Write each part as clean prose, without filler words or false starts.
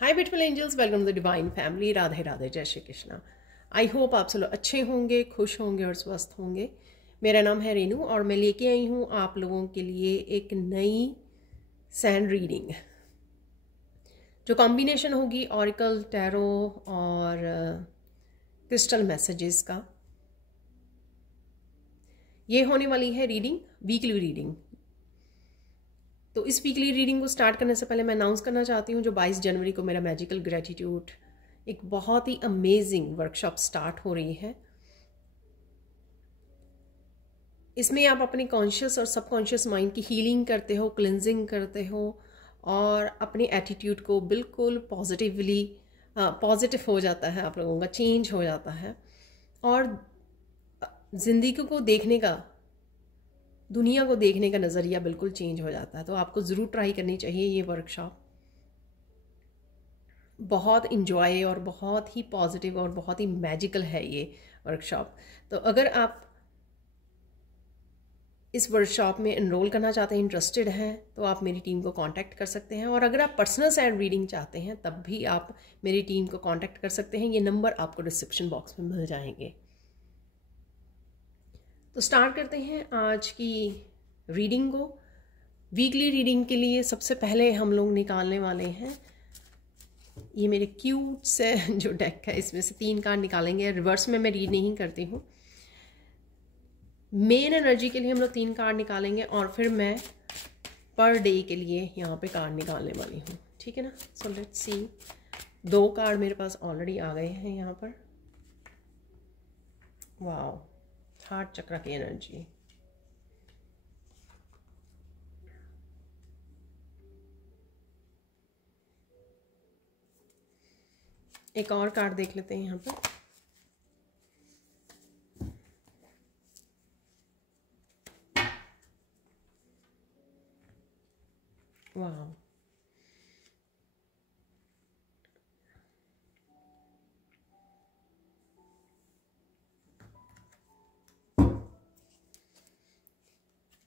Hi beautiful angels, welcome to the divine family. Radhe Radhe, जय Shri Krishna. I hope आप सब लोग अच्छे होंगे, खुश होंगे और स्वस्थ होंगे। मेरा नाम है रेनू और मैं लेके आई हूँ आप लोगों के लिए एक नई सैंड रीडिंग, जो कॉम्बिनेशन होगी ऑरिकल, टैरो और क्रिस्टल मैसेजेस का। ये होने वाली है रीडिंग, वीकली रीडिंग। तो इस वीकली रीडिंग को स्टार्ट करने से पहले मैं अनाउंस करना चाहती हूँ, जो 22 जनवरी को मेरा मैजिकल ग्रेटिट्यूड, एक बहुत ही अमेजिंग वर्कशॉप स्टार्ट हो रही है। इसमें आप अपने कॉन्शियस और सबकॉन्शियस माइंड की हीलिंग करते हो, क्लिनजिंग करते हो और अपने एटीट्यूड को बिल्कुल पॉजिटिव हो जाता है, आप लोगों का चेंज हो जाता है और ज़िंदगी को देखने का, दुनिया को देखने का नज़रिया बिल्कुल चेंज हो जाता है। तो आपको ज़रूर ट्राई करनी चाहिए ये वर्कशॉप। बहुत इंजॉय और बहुत ही पॉजिटिव और बहुत ही मैजिकल है ये वर्कशॉप। तो अगर आप इस वर्कशॉप में एनरोल करना चाहते हैं, इंटरेस्टेड हैं, तो आप मेरी टीम को कांटेक्ट कर सकते हैं। और अगर आप पर्सनल सैंड रीडिंग चाहते हैं तब भी आप मेरी टीम को कांटेक्ट कर सकते हैं। ये नंबर आपको डिस्क्रिप्शन बॉक्स में मिल जाएंगे। तो स्टार्ट करते हैं आज की रीडिंग को। वीकली रीडिंग के लिए सबसे पहले हम लोग निकालने वाले हैं, ये मेरे क्यूट से जो डेक है इसमें से 3 कार्ड निकालेंगे। रिवर्स में मैं रीड नहीं करती हूँ। मेन एनर्जी के लिए हम लोग 3 कार्ड निकालेंगे और फिर मैं पर डे के लिए यहाँ पे कार्ड निकालने वाली हूँ, ठीक है ना। So let's see. 2 कार्ड मेरे पास ऑलरेडी आ गए हैं यहाँ पर। वाओ, हार्ट चक्र की एनर्जी। एक और कार्ड देख लेते हैं यहाँ पर। वाह,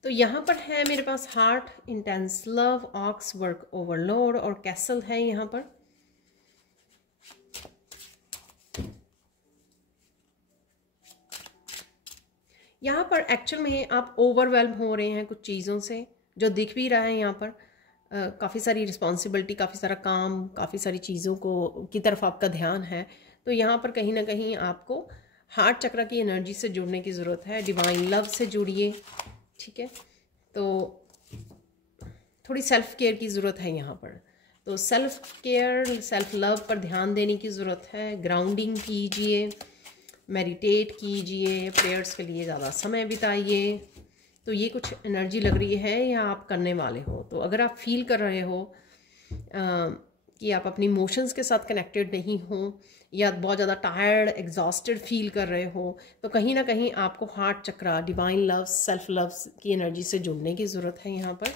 तो यहाँ पर है मेरे पास heart, intense love, ox, work overload और कैसल है यहाँ पर। यहाँ पर एक्चुअल में आप ओवरवेल्म हो रहे हैं कुछ चीज़ों से, जो दिख भी रहा है यहाँ पर। काफ़ी सारी रिस्पॉन्सिबिलिटी, काफ़ी सारा काम, काफ़ी सारी चीज़ों को की तरफ आपका ध्यान है। तो यहाँ पर कहीं ना कहीं आपको हार्ट चक्र की एनर्जी से जुड़ने की ज़रूरत है। डिवाइन लव से जुड़िए, ठीक है। तो थोड़ी सेल्फ केयर की ज़रूरत है यहाँ पर। तो सेल्फ केयर, सेल्फ लव पर ध्यान देने की ज़रूरत है। ग्राउंडिंग कीजिए, मेडिटेट कीजिए, प्रेयर्स के लिए ज़्यादा समय बिताइए। तो ये कुछ एनर्जी लग रही है या आप करने वाले हो। तो अगर आप फील कर रहे हो कि आप अपनी इमोशंस के साथ कनेक्टेड नहीं हो या बहुत ज़्यादा टायर्ड, एग्जॉस्टेड फील कर रहे हो, तो कहीं ना कहीं आपको हार्ट चक्र, डिवाइन लव, सेल्फ लव की एनर्जी से जुड़ने की ज़रूरत है यहाँ पर।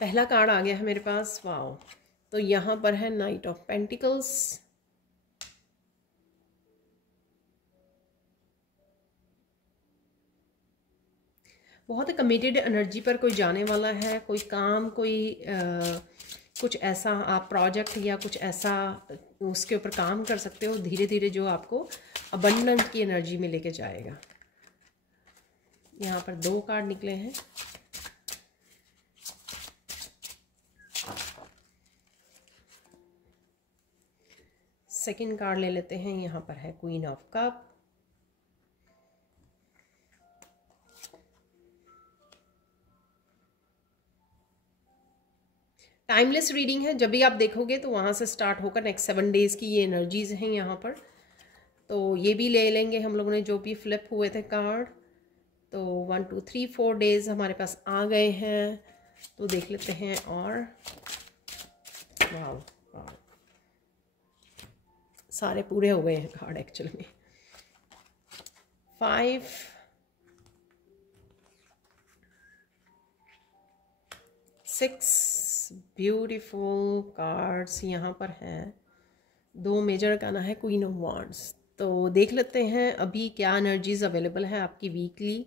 पहला कार्ड आ गया है मेरे पास। वाओ, तो यहाँ पर है नाइट ऑफ पेंटिकल्स। बहुत कमिटेड एनर्जी पर कोई जाने वाला है, कोई काम, कुछ ऐसा आप प्रोजेक्ट या कुछ ऐसा उसके ऊपर काम कर सकते हो धीरे धीरे, जो आपको अबंडेंस की एनर्जी में लेके जाएगा। यहाँ पर 2 कार्ड निकले हैं। सेकंड कार्ड ले लेते हैं। यहाँ पर है queen of cup. Timeless reading है, जब भी आप देखोगे तो वहाँ से स्टार्ट होकर नेक्स्ट 7 डेज़ की ये एनर्जीज हैं यहाँ पर। तो ये भी ले लेंगे हम लोगों ने जो भी फ्लिप हुए थे कार्ड। तो 1 2 3 4 डेज़ हमारे पास आ गए हैं। तो देख लेते हैं। और वाह, सारे पूरे हो गए हैं कार्ड एक्चुअल में। 5 6 ब्यूटीफुल कार्ड्स यहाँ पर हैं। 2 मेजर का ना है, क्वीन ऑफ वांड्स। तो देख लेते हैं अभी क्या एनर्जीज अवेलेबल है आपकी वीकली।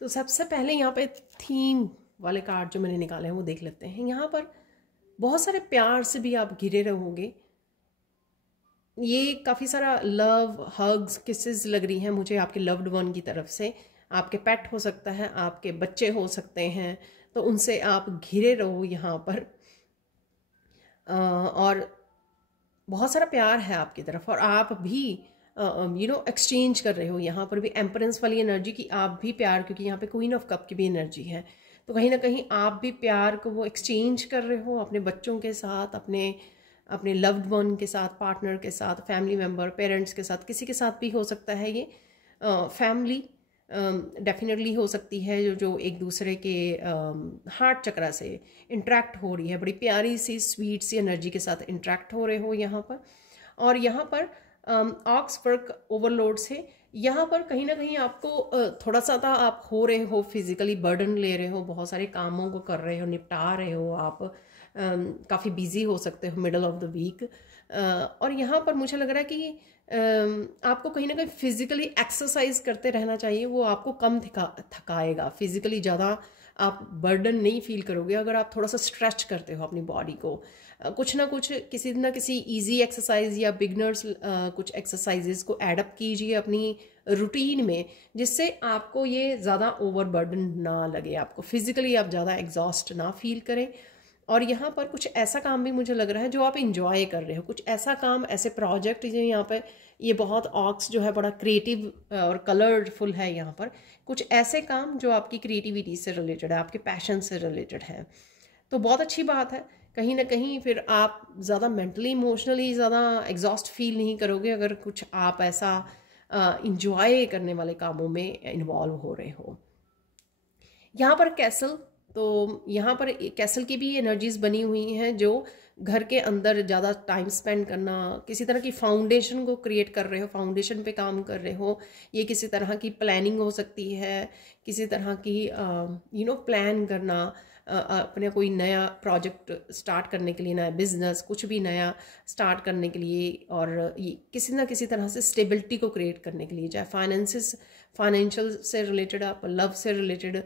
तो सबसे पहले यहाँ पे थीम वाले कार्ड जो मैंने निकाले हैं वो देख लेते हैं। यहाँ पर बहुत सारे प्यार से भी आप घिरे रहोगे। ये काफ़ी सारा लव, हग्स, किसेस लग रही हैं मुझे आपके लव्ड वन की तरफ से। आपके पेट हो सकता है, आपके बच्चे हो सकते हैं, तो उनसे आप घिरे रहो यहाँ पर। और बहुत सारा प्यार है आपकी तरफ, और आप भी एक्सचेंज कर रहे हो यहाँ पर भी एम्परेंस वाली एनर्जी की। आप भी प्यार, क्योंकि यहाँ पे क्वीन ऑफ कप की भी एनर्जी है, तो कहीं ना कहीं आप भी प्यार को वो एक्सचेंज कर रहे हो अपने बच्चों के साथ, अपने अपने लव्ड वन के साथ, पार्टनर के साथ, फैमिली मेम्बर, पेरेंट्स के साथ, किसी के साथ भी हो सकता है ये। फैमिली डेफिनेटली हो सकती है जो एक दूसरे के हार्ट चक्रा से इंट्रैक्ट हो रही है, बड़ी प्यारी सी स्वीट सी एनर्जी के साथ इंट्रैक्ट हो रहे हो यहाँ पर। और यहाँ पर ऑक्स वर्क ओवरलोड से यहाँ पर कहीं ना कहीं आपको थोड़ा सा था, आप हो रहे हो फिजिकली बर्डन ले रहे हो, बहुत सारे कामों को कर रहे हो, निपटा रहे हो आप, काफ़ी बिजी हो सकते हो मिडल ऑफ द वीक। और यहाँ पर मुझे लग रहा है कि आपको कहीं ना कहीं फिजिकली एक्सरसाइज करते रहना चाहिए, वो आपको कम थकाएगा। फिजिकली ज़्यादा आप बर्डन नहीं फील करोगे अगर आप थोड़ा सा स्ट्रेच करते हो अपनी बॉडी को। कुछ ना कुछ, किसी ना किसी इजी एक्सरसाइज या बिगनर्स कुछ एक्सरसाइजेज को एडअप कीजिए अपनी रूटीन में, जिससे आपको ये ज़्यादा ओवरबर्डन ना लगे, आपको फिजिकली आप ज़्यादा एग्जॉस्ट ना फील करें। और यहाँ पर कुछ ऐसा काम भी मुझे लग रहा है जो आप इंजॉय कर रहे हो, कुछ ऐसा काम, ऐसे प्रोजेक्ट जो यहाँ पे, ये बहुत ऑक्स जो है बड़ा क्रिएटिव और कलरफुल है यहाँ पर। कुछ ऐसे काम जो आपकी क्रिएटिविटी से रिलेटेड है, आपके पैशन से रिलेटेड है, तो बहुत अच्छी बात है। कहीं ना कहीं फिर आप ज़्यादा मेंटली इमोशनली ज़्यादा एग्जॉस्ट फील नहीं करोगे अगर कुछ आप ऐसा इंजॉय करने वाले कामों में इन्वॉल्व हो रहे हो। यहाँ पर कैसल, तो यहाँ पर कैसल की भी एनर्जीज बनी हुई हैं जो घर के अंदर ज़्यादा टाइम स्पेंड करना, किसी तरह की फाउंडेशन को क्रिएट कर रहे हो, फाउंडेशन पे काम कर रहे हो। ये किसी तरह की प्लानिंग हो सकती है, किसी तरह की प्लान करना, अपने कोई नया प्रोजेक्ट स्टार्ट करने के लिए, नया बिजनेस, कुछ भी नया स्टार्ट करने के लिए, और ये किसी ना किसी तरह से स्टेबिलिटी को क्रिएट करने के लिए, चाहे फाइनेंशियल से रिलेटेड, आप लव से रिलेटेड,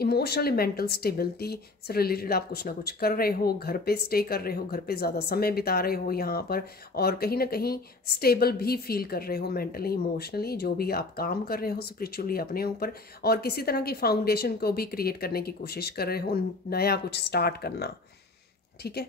इमोशनली मेंटल स्टेबिलिटी से रिलेटेड आप कुछ ना कुछ कर रहे हो, घर पे स्टे कर रहे हो, घर पे ज़्यादा समय बिता रहे हो यहाँ पर, और कहीं ना कहीं स्टेबल भी फील कर रहे हो मेंटली इमोशनली, जो भी आप काम कर रहे हो स्पिरिचुअली अपने ऊपर, और किसी तरह की फाउंडेशन को भी क्रिएट करने की कोशिश कर रहे हो, नया कुछ स्टार्ट करना, ठीक है,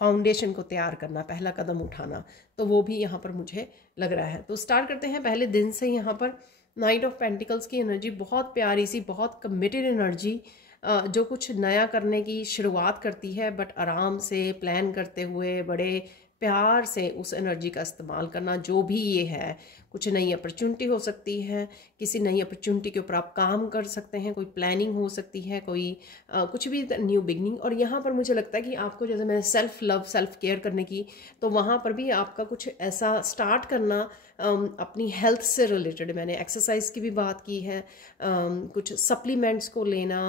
फाउंडेशन को तैयार करना, पहला कदम उठाना, तो वो भी यहाँ पर मुझे लग रहा है। तो स्टार्ट करते हैं पहले दिन से। यहाँ पर नाइट ऑफ पेंटिकल्स की एनर्जी बहुत प्यारी सी, बहुत कमिटेड एनर्जी, जो कुछ नया करने की शुरुआत करती है, बट आराम से प्लान करते हुए बड़े प्यार से उस एनर्जी का इस्तेमाल करना। जो भी ये है, कुछ नई अपॉर्चुनिटी हो सकती है, किसी नई अपॉर्चुनिटी के ऊपर आप काम कर सकते हैं, कोई प्लानिंग हो सकती है, कोई कुछ भी न्यू बिगनिंग। और यहाँ पर मुझे लगता है कि आपको, जैसे मैंने सेल्फ लव, सेल्फ केयर करने की, तो वहाँ पर भी आपका कुछ ऐसा स्टार्ट करना अपनी हेल्थ से रिलेटेड, मैंने एक्सरसाइज की भी बात की है, कुछ सप्लीमेंट्स को लेना,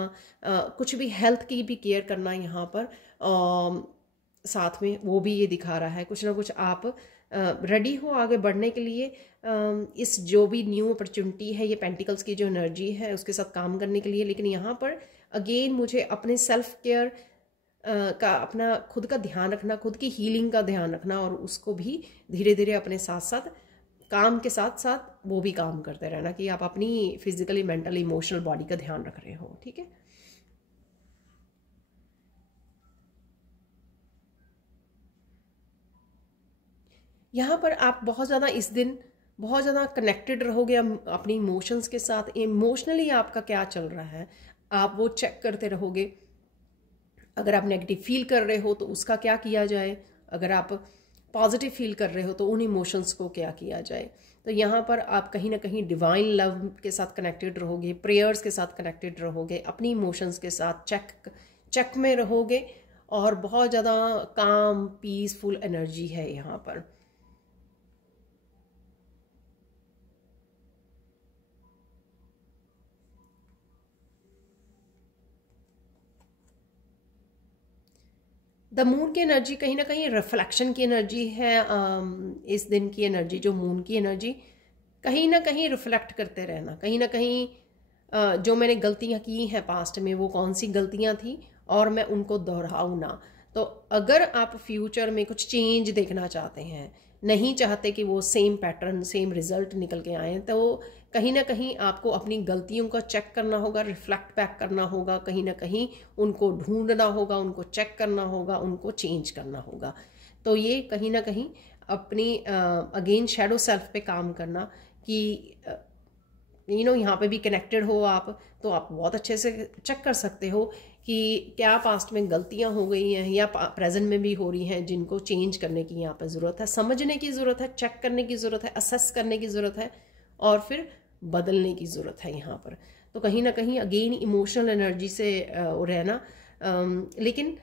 कुछ भी हेल्थ की भी केयर करना यहाँ पर साथ में, वो भी ये दिखा रहा है। कुछ ना कुछ आप रेडी हो आगे बढ़ने के लिए, इस जो भी न्यू अपॉर्चुनिटी है, ये पेंटिकल्स की जो एनर्जी है उसके साथ काम करने के लिए। लेकिन यहाँ पर अगेन मुझे अपने सेल्फ केयर का, अपना खुद का ध्यान रखना, खुद की हीलिंग का ध्यान रखना, और उसको भी धीरे धीरे अपने साथ साथ, काम के साथ साथ वो भी काम करते रहना, कि आप अपनी फिजिकली, मेंटली, इमोशनल बॉडी का ध्यान रख रहे हो, ठीक है। यहाँ पर आप बहुत ज़्यादा इस दिन बहुत ज़्यादा कनेक्टेड रहोगे अपनी इमोशंस के साथ। इमोशनली आपका क्या चल रहा है, आप वो चेक करते रहोगे। अगर आप नेगेटिव फील कर रहे हो तो उसका क्या किया जाए, अगर आप पॉजिटिव फील कर रहे हो तो उन इमोशंस को क्या किया जाए। तो यहाँ पर आप कहीं ना कहीं डिवाइन लव के साथ कनेक्टेड रहोगे, प्रेयर्स के साथ कनेक्टेड रहोगे, अपनी इमोशंस के साथ चेक में रहोगे, और बहुत ज़्यादा काम, पीसफुल एनर्जी है यहाँ पर। द मून की एनर्जी कहीं ना कहीं रिफ्लेक्शन की एनर्जी है। इस दिन की एनर्जी, जो मून की एनर्जी, कहीं ना कहीं रिफ्लेक्ट करते रहना, कहीं ना कहीं जो मैंने गलतियां की हैं पास्ट में, वो कौन सी गलतियां थी और मैं उनको दोहराऊँ ना। तो अगर आप फ्यूचर में कुछ चेंज देखना चाहते हैं, नहीं चाहते कि वो सेम पैटर्न सेम रिजल्ट निकल के आए, तो कहीं ना कहीं आपको अपनी गलतियों का चेक करना होगा, रिफ्लेक्ट बैक करना होगा, कहीं ना कहीं उनको ढूंढना होगा, उनको चेक करना होगा, उनको चेंज करना होगा। तो ये कहीं ना कहीं अपनी अगेन शैडो सेल्फ पे काम करना कि यहाँ पे भी कनेक्टेड हो आप, तो आप बहुत अच्छे से चेक कर सकते हो कि क्या पास्ट में गलतियां हो गई हैं या प्रेजेंट में भी हो रही हैं जिनको चेंज करने की यहाँ पर ज़रूरत है, समझने की ज़रूरत है, चेक करने की ज़रूरत है, असेस करने की ज़रूरत है और फिर बदलने की ज़रूरत है यहाँ पर। तो कहीं ना कहीं अगेन इमोशनल एनर्जी से रहना, लेकिन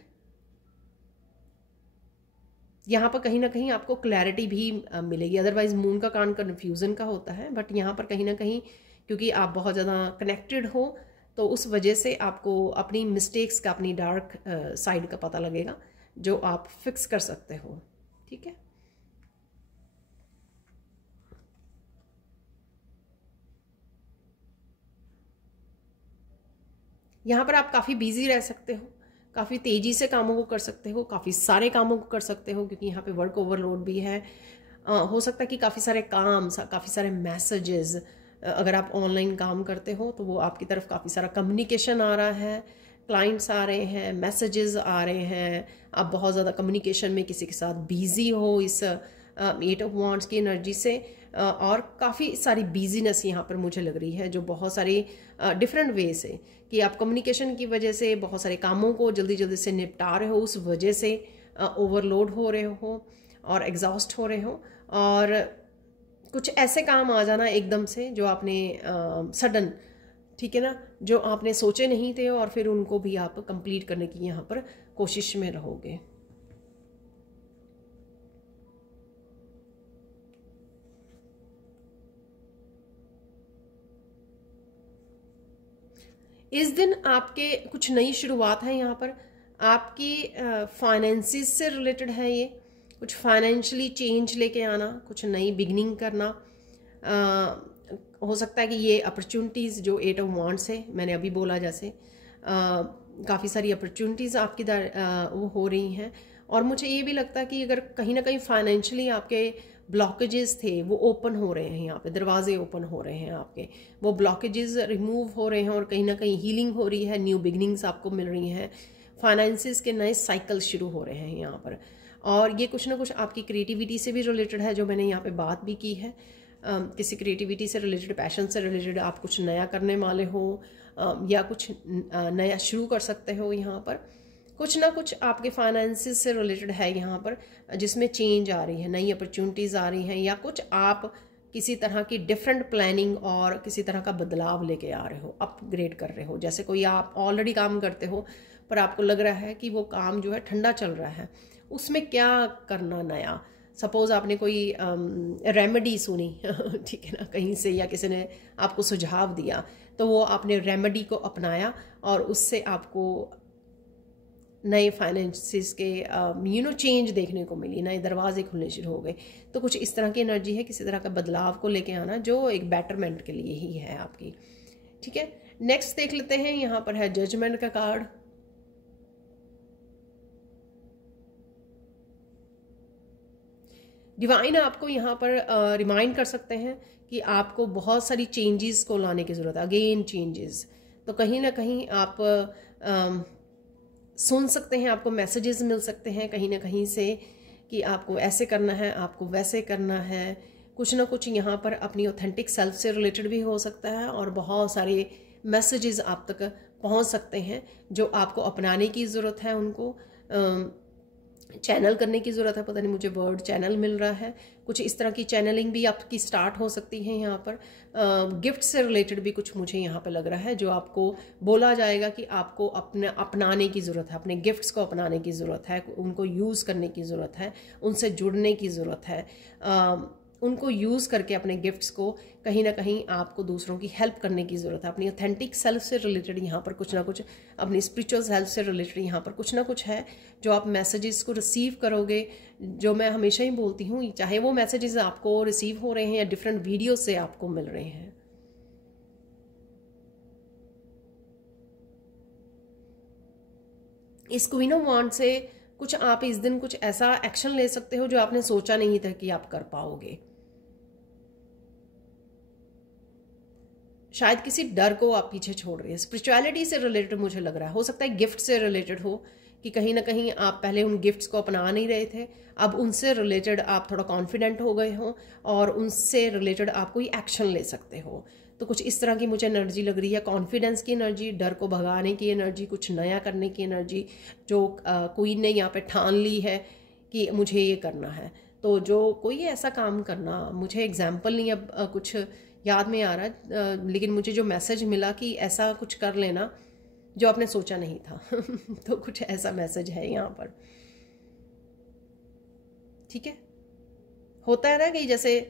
यहाँ पर कहीं ना कहीं आपको क्लैरिटी भी मिलेगी। अदरवाइज मून का कान कन्फ्यूज़न का होता है, बट यहाँ पर कहीं ना कहीं क्योंकि आप बहुत ज़्यादा कनेक्टेड हो तो उस वजह से आपको अपनी मिस्टेक्स का, अपनी डार्क साइड का पता लगेगा जो आप फिक्स कर सकते हो। ठीक है, यहाँ पर आप काफ़ी बिजी रह सकते हो, काफ़ी तेज़ी से कामों को कर सकते हो, काफ़ी सारे कामों को कर सकते हो क्योंकि यहाँ पे वर्क ओवरलोड भी है। हो सकता है कि काफ़ी सारे काम, काफ़ी सारे मैसेजेस, अगर आप ऑनलाइन काम करते हो तो वो आपकी तरफ काफ़ी सारा कम्युनिकेशन आ रहा है, क्लाइंट्स आ रहे हैं, मैसेजेस आ रहे हैं, आप बहुत ज़्यादा कम्युनिकेशन में किसी के साथ बिजी हो इस 8 ऑफ वांड्स की एनर्जी से, और काफ़ी सारी बिजीनेस यहाँ पर मुझे लग रही है जो बहुत सारी डिफरेंट वे से कि आप कम्युनिकेशन की वजह से बहुत सारे कामों को जल्दी जल्दी से निपटा रहे हो, उस वजह से ओवरलोड हो रहे हो और एग्जॉस्ट हो रहे हो, और कुछ ऐसे काम आ जाना एकदम से जो आपने सडन, ठीक है ना, जो आपने सोचे नहीं थे और फिर उनको भी आप कंप्लीट करने की यहाँ पर कोशिश में रहोगे। इस दिन आपके कुछ नई शुरुआत है यहाँ पर, आपकी फाइनेंसिस से रिलेटेड है ये, कुछ फाइनेंशियली चेंज लेके आना, कुछ नई बिगनिंग करना। हो सकता है कि ये अपॉर्चुनिटीज़ जो 8 ऑफ वांड्स है, मैंने अभी बोला जैसे काफ़ी सारी अपॉर्चुनिटीज़ आपकी वो हो रही हैं। और मुझे ये भी लगता है कि अगर कहीं ना कहीं फाइनेंशियली आपके ब्लॉकेजेस थे वो ओपन हो रहे हैं, यहाँ पे दरवाजे ओपन हो रहे हैं आपके, वो ब्लॉकेजेस रिमूव हो रहे हैं और कहीं ना कहीं हीलिंग हो रही है, न्यू बिगनिंग्स आपको मिल रही हैं, फाइनेंसिस के नए साइकिल शुरू हो रहे हैं यहाँ पर। और ये कुछ ना कुछ आपकी क्रिएटिविटी से भी रिलेटेड है, जो मैंने यहाँ पे बात भी की है। किसी क्रिएटिविटी से रिलेटेड, पैशन से रिलेटेड आप कुछ नया करने वाले हो या कुछ नया शुरू कर सकते हो। यहाँ पर कुछ ना कुछ आपके फाइनेंसिस से रिलेटेड है यहाँ पर, जिसमें चेंज आ रही है, नई अपॉर्चुनिटीज़ आ रही हैं, या कुछ आप किसी तरह की डिफरेंट प्लानिंग और किसी तरह का बदलाव लेके आ रहे हो, अपग्रेड कर रहे हो। जैसे कोई आप ऑलरेडी काम करते हो पर आपको लग रहा है कि वो काम जो है ठंडा चल रहा है, उसमें क्या करना नया। सपोज आपने कोई रेमेडी सुनी ठीक है ना, कहीं से, या किसी ने आपको सुझाव दिया, तो वो आपने रेमेडी को अपनाया और उससे आपको नए फाइनेंसिस के चेंज देखने को मिली, नए दरवाजे खुलने शुरू हो गए। तो कुछ इस तरह की एनर्जी है, किसी तरह का बदलाव को लेके आना जो एक बेटरमेंट के लिए ही है आपकी। ठीक है, नेक्स्ट देख लेते हैं, यहाँ पर है जजमेंट का कार्ड। डिवाइन आपको यहाँ पर रिमाइंड कर सकते हैं कि आपको बहुत सारी चेंजेस को लाने की ज़रूरत है, अगेन चेंजेस। तो कहीं ना कहीं आप सुन सकते हैं, आपको मैसेजेस मिल सकते हैं कहीं ना कहीं से कि आपको ऐसे करना है, आपको वैसे करना है। कुछ ना कुछ यहाँ पर अपनी ऑथेंटिक सेल्फ से रिलेटेड भी हो सकता है, और बहुत सारे मैसेजेस आप तक पहुँच सकते हैं जो आपको अपनाने की ज़रूरत है, उनको चैनल करने की ज़रूरत है। पता नहीं मुझे वर्ड चैनल मिल रहा है, कुछ इस तरह की चैनलिंग भी आपकी स्टार्ट हो सकती है यहाँ पर। गिफ्ट से रिलेटेड भी कुछ मुझे यहाँ पे लग रहा है, जो आपको बोला जाएगा कि आपको अपनाने की ज़रूरत है, अपने गिफ्ट्स को अपनाने की ज़रूरत है, उनको यूज़ करने की ज़रूरत है, उनसे जुड़ने की ज़रूरत है। उनको यूज़ करके अपने गिफ्ट्स को कहीं ना कहीं आपको दूसरों की हेल्प करने की ज़रूरत है। अपनी ऑथेंटिक सेल्फ से रिलेटेड यहाँ पर कुछ ना कुछ, अपनी स्पिरिचुअल सेल्फ से रिलेटेड यहाँ पर कुछ ना कुछ है जो आप मैसेजेस को रिसीव करोगे। जो मैं हमेशा ही बोलती हूँ, चाहे वो मैसेजेस आपको रिसीव हो रहे हैं या डिफरेंट वीडियो से आपको मिल रहे हैं, इस क्वीन ऑफ वांड से कुछ आप इस दिन कुछ ऐसा एक्शन ले सकते हो जो आपने सोचा नहीं था कि आप कर पाओगे। शायद किसी डर को आप पीछे छोड़ रहे हैं। स्पिरिचुअलिटी से रिलेटेड मुझे लग रहा है, हो सकता है गिफ्ट से रिलेटेड हो, कि कहीं ना कहीं आप पहले उन गिफ्ट्स को अपना नहीं रहे थे, अब उनसे रिलेटेड आप थोड़ा कॉन्फिडेंट हो गए हो और उनसे रिलेटेड आप कोई एक्शन ले सकते हो। तो कुछ इस तरह की मुझे एनर्जी लग रही है, कॉन्फिडेंस की एनर्जी, डर को भगाने की एनर्जी, कुछ नया करने की एनर्जी, जो क्वीन ने यहाँ पे ठान ली है कि मुझे ये करना है। तो जो कोई ऐसा काम करना, मुझे एग्जाम्पल नहीं अब कुछ याद में आ रहा, लेकिन मुझे जो मैसेज मिला कि ऐसा कुछ कर लेना जो आपने सोचा नहीं था तो कुछ ऐसा मैसेज है यहाँ पर। ठीक है, होता है ना कि जैसे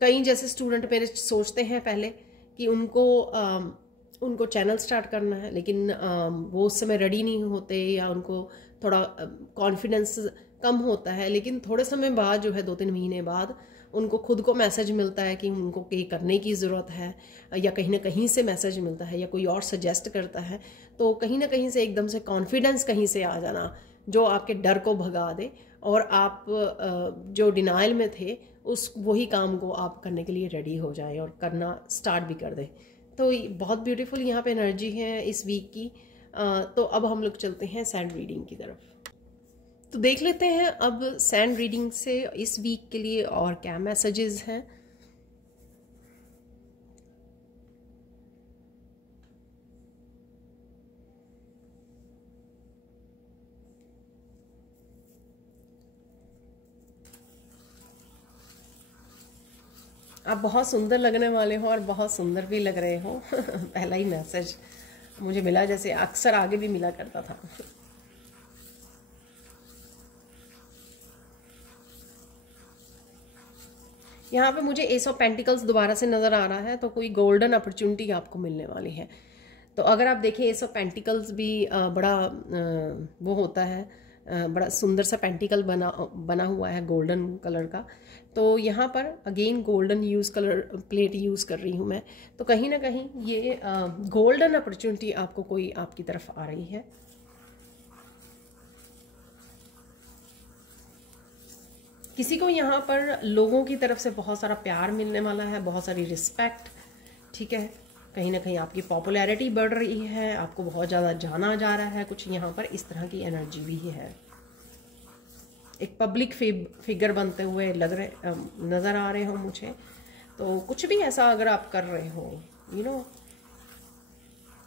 कई जैसे स्टूडेंट मेरे सोचते हैं पहले कि उनको चैनल स्टार्ट करना है, लेकिन वो उस समय रेडी नहीं होते या उनको थोड़ा कॉन्फिडेंस कम होता है, लेकिन थोड़े समय बाद जो है 2-3 महीने बाद उनको खुद को मैसेज मिलता है कि उनको ये करने की ज़रूरत है, या कहीं ना कहीं से मैसेज मिलता है या कोई और सजेस्ट करता है, तो कहीं ना कहीं से एकदम से कॉन्फिडेंस कहीं से आ जाना जो आपके डर को भगा दे और आप जो डिनाइल में थे उस वही काम को आप करने के लिए रेडी हो जाए और करना स्टार्ट भी कर दें। तो बहुत ब्यूटीफुल यहाँ पे एनर्जी है इस वीक की। तो अब हम लोग चलते हैं सैंड रीडिंग की तरफ। तो देख लेते हैं अब सैंड रीडिंग से इस वीक के लिए और क्या मैसेजेस हैं। आप बहुत सुंदर लगने वाले हो और बहुत सुंदर भी लग रहे हो पहला ही मैसेज मुझे मिला, जैसे अक्सर आगे भी मिला करता था। यहाँ पे मुझे एस ऑफ पेंटिकल्स दोबारा से नज़र आ रहा है, तो कोई गोल्डन अपॉर्चुनिटी आपको मिलने वाली है। तो अगर आप देखें एस ऑफ पेंटिकल्स भी बड़ा वो होता है, बड़ा सुंदर सा पेंटिकल बना हुआ है गोल्डन कलर का। तो यहाँ पर again golden colour plate use कर रही हूँ मैं। तो कहीं ना कहीं ये गोल्डन अपॉर्चुनिटी आपको कोई आपकी तरफ आ रही है। किसी को यहाँ पर लोगों की तरफ से बहुत सारा प्यार मिलने वाला है, बहुत सारी रिस्पेक्ट। ठीक है, कहीं ना कहीं आपकी पॉपुलैरिटी बढ़ रही है, आपको बहुत ज़्यादा जाना जा रहा है, कुछ यहाँ पर इस तरह की एनर्जी भी है। एक पब्लिक फिगर बनते हुए नज़र आ रहे हो मुझे। तो कुछ भी ऐसा अगर आप कर रहे हो,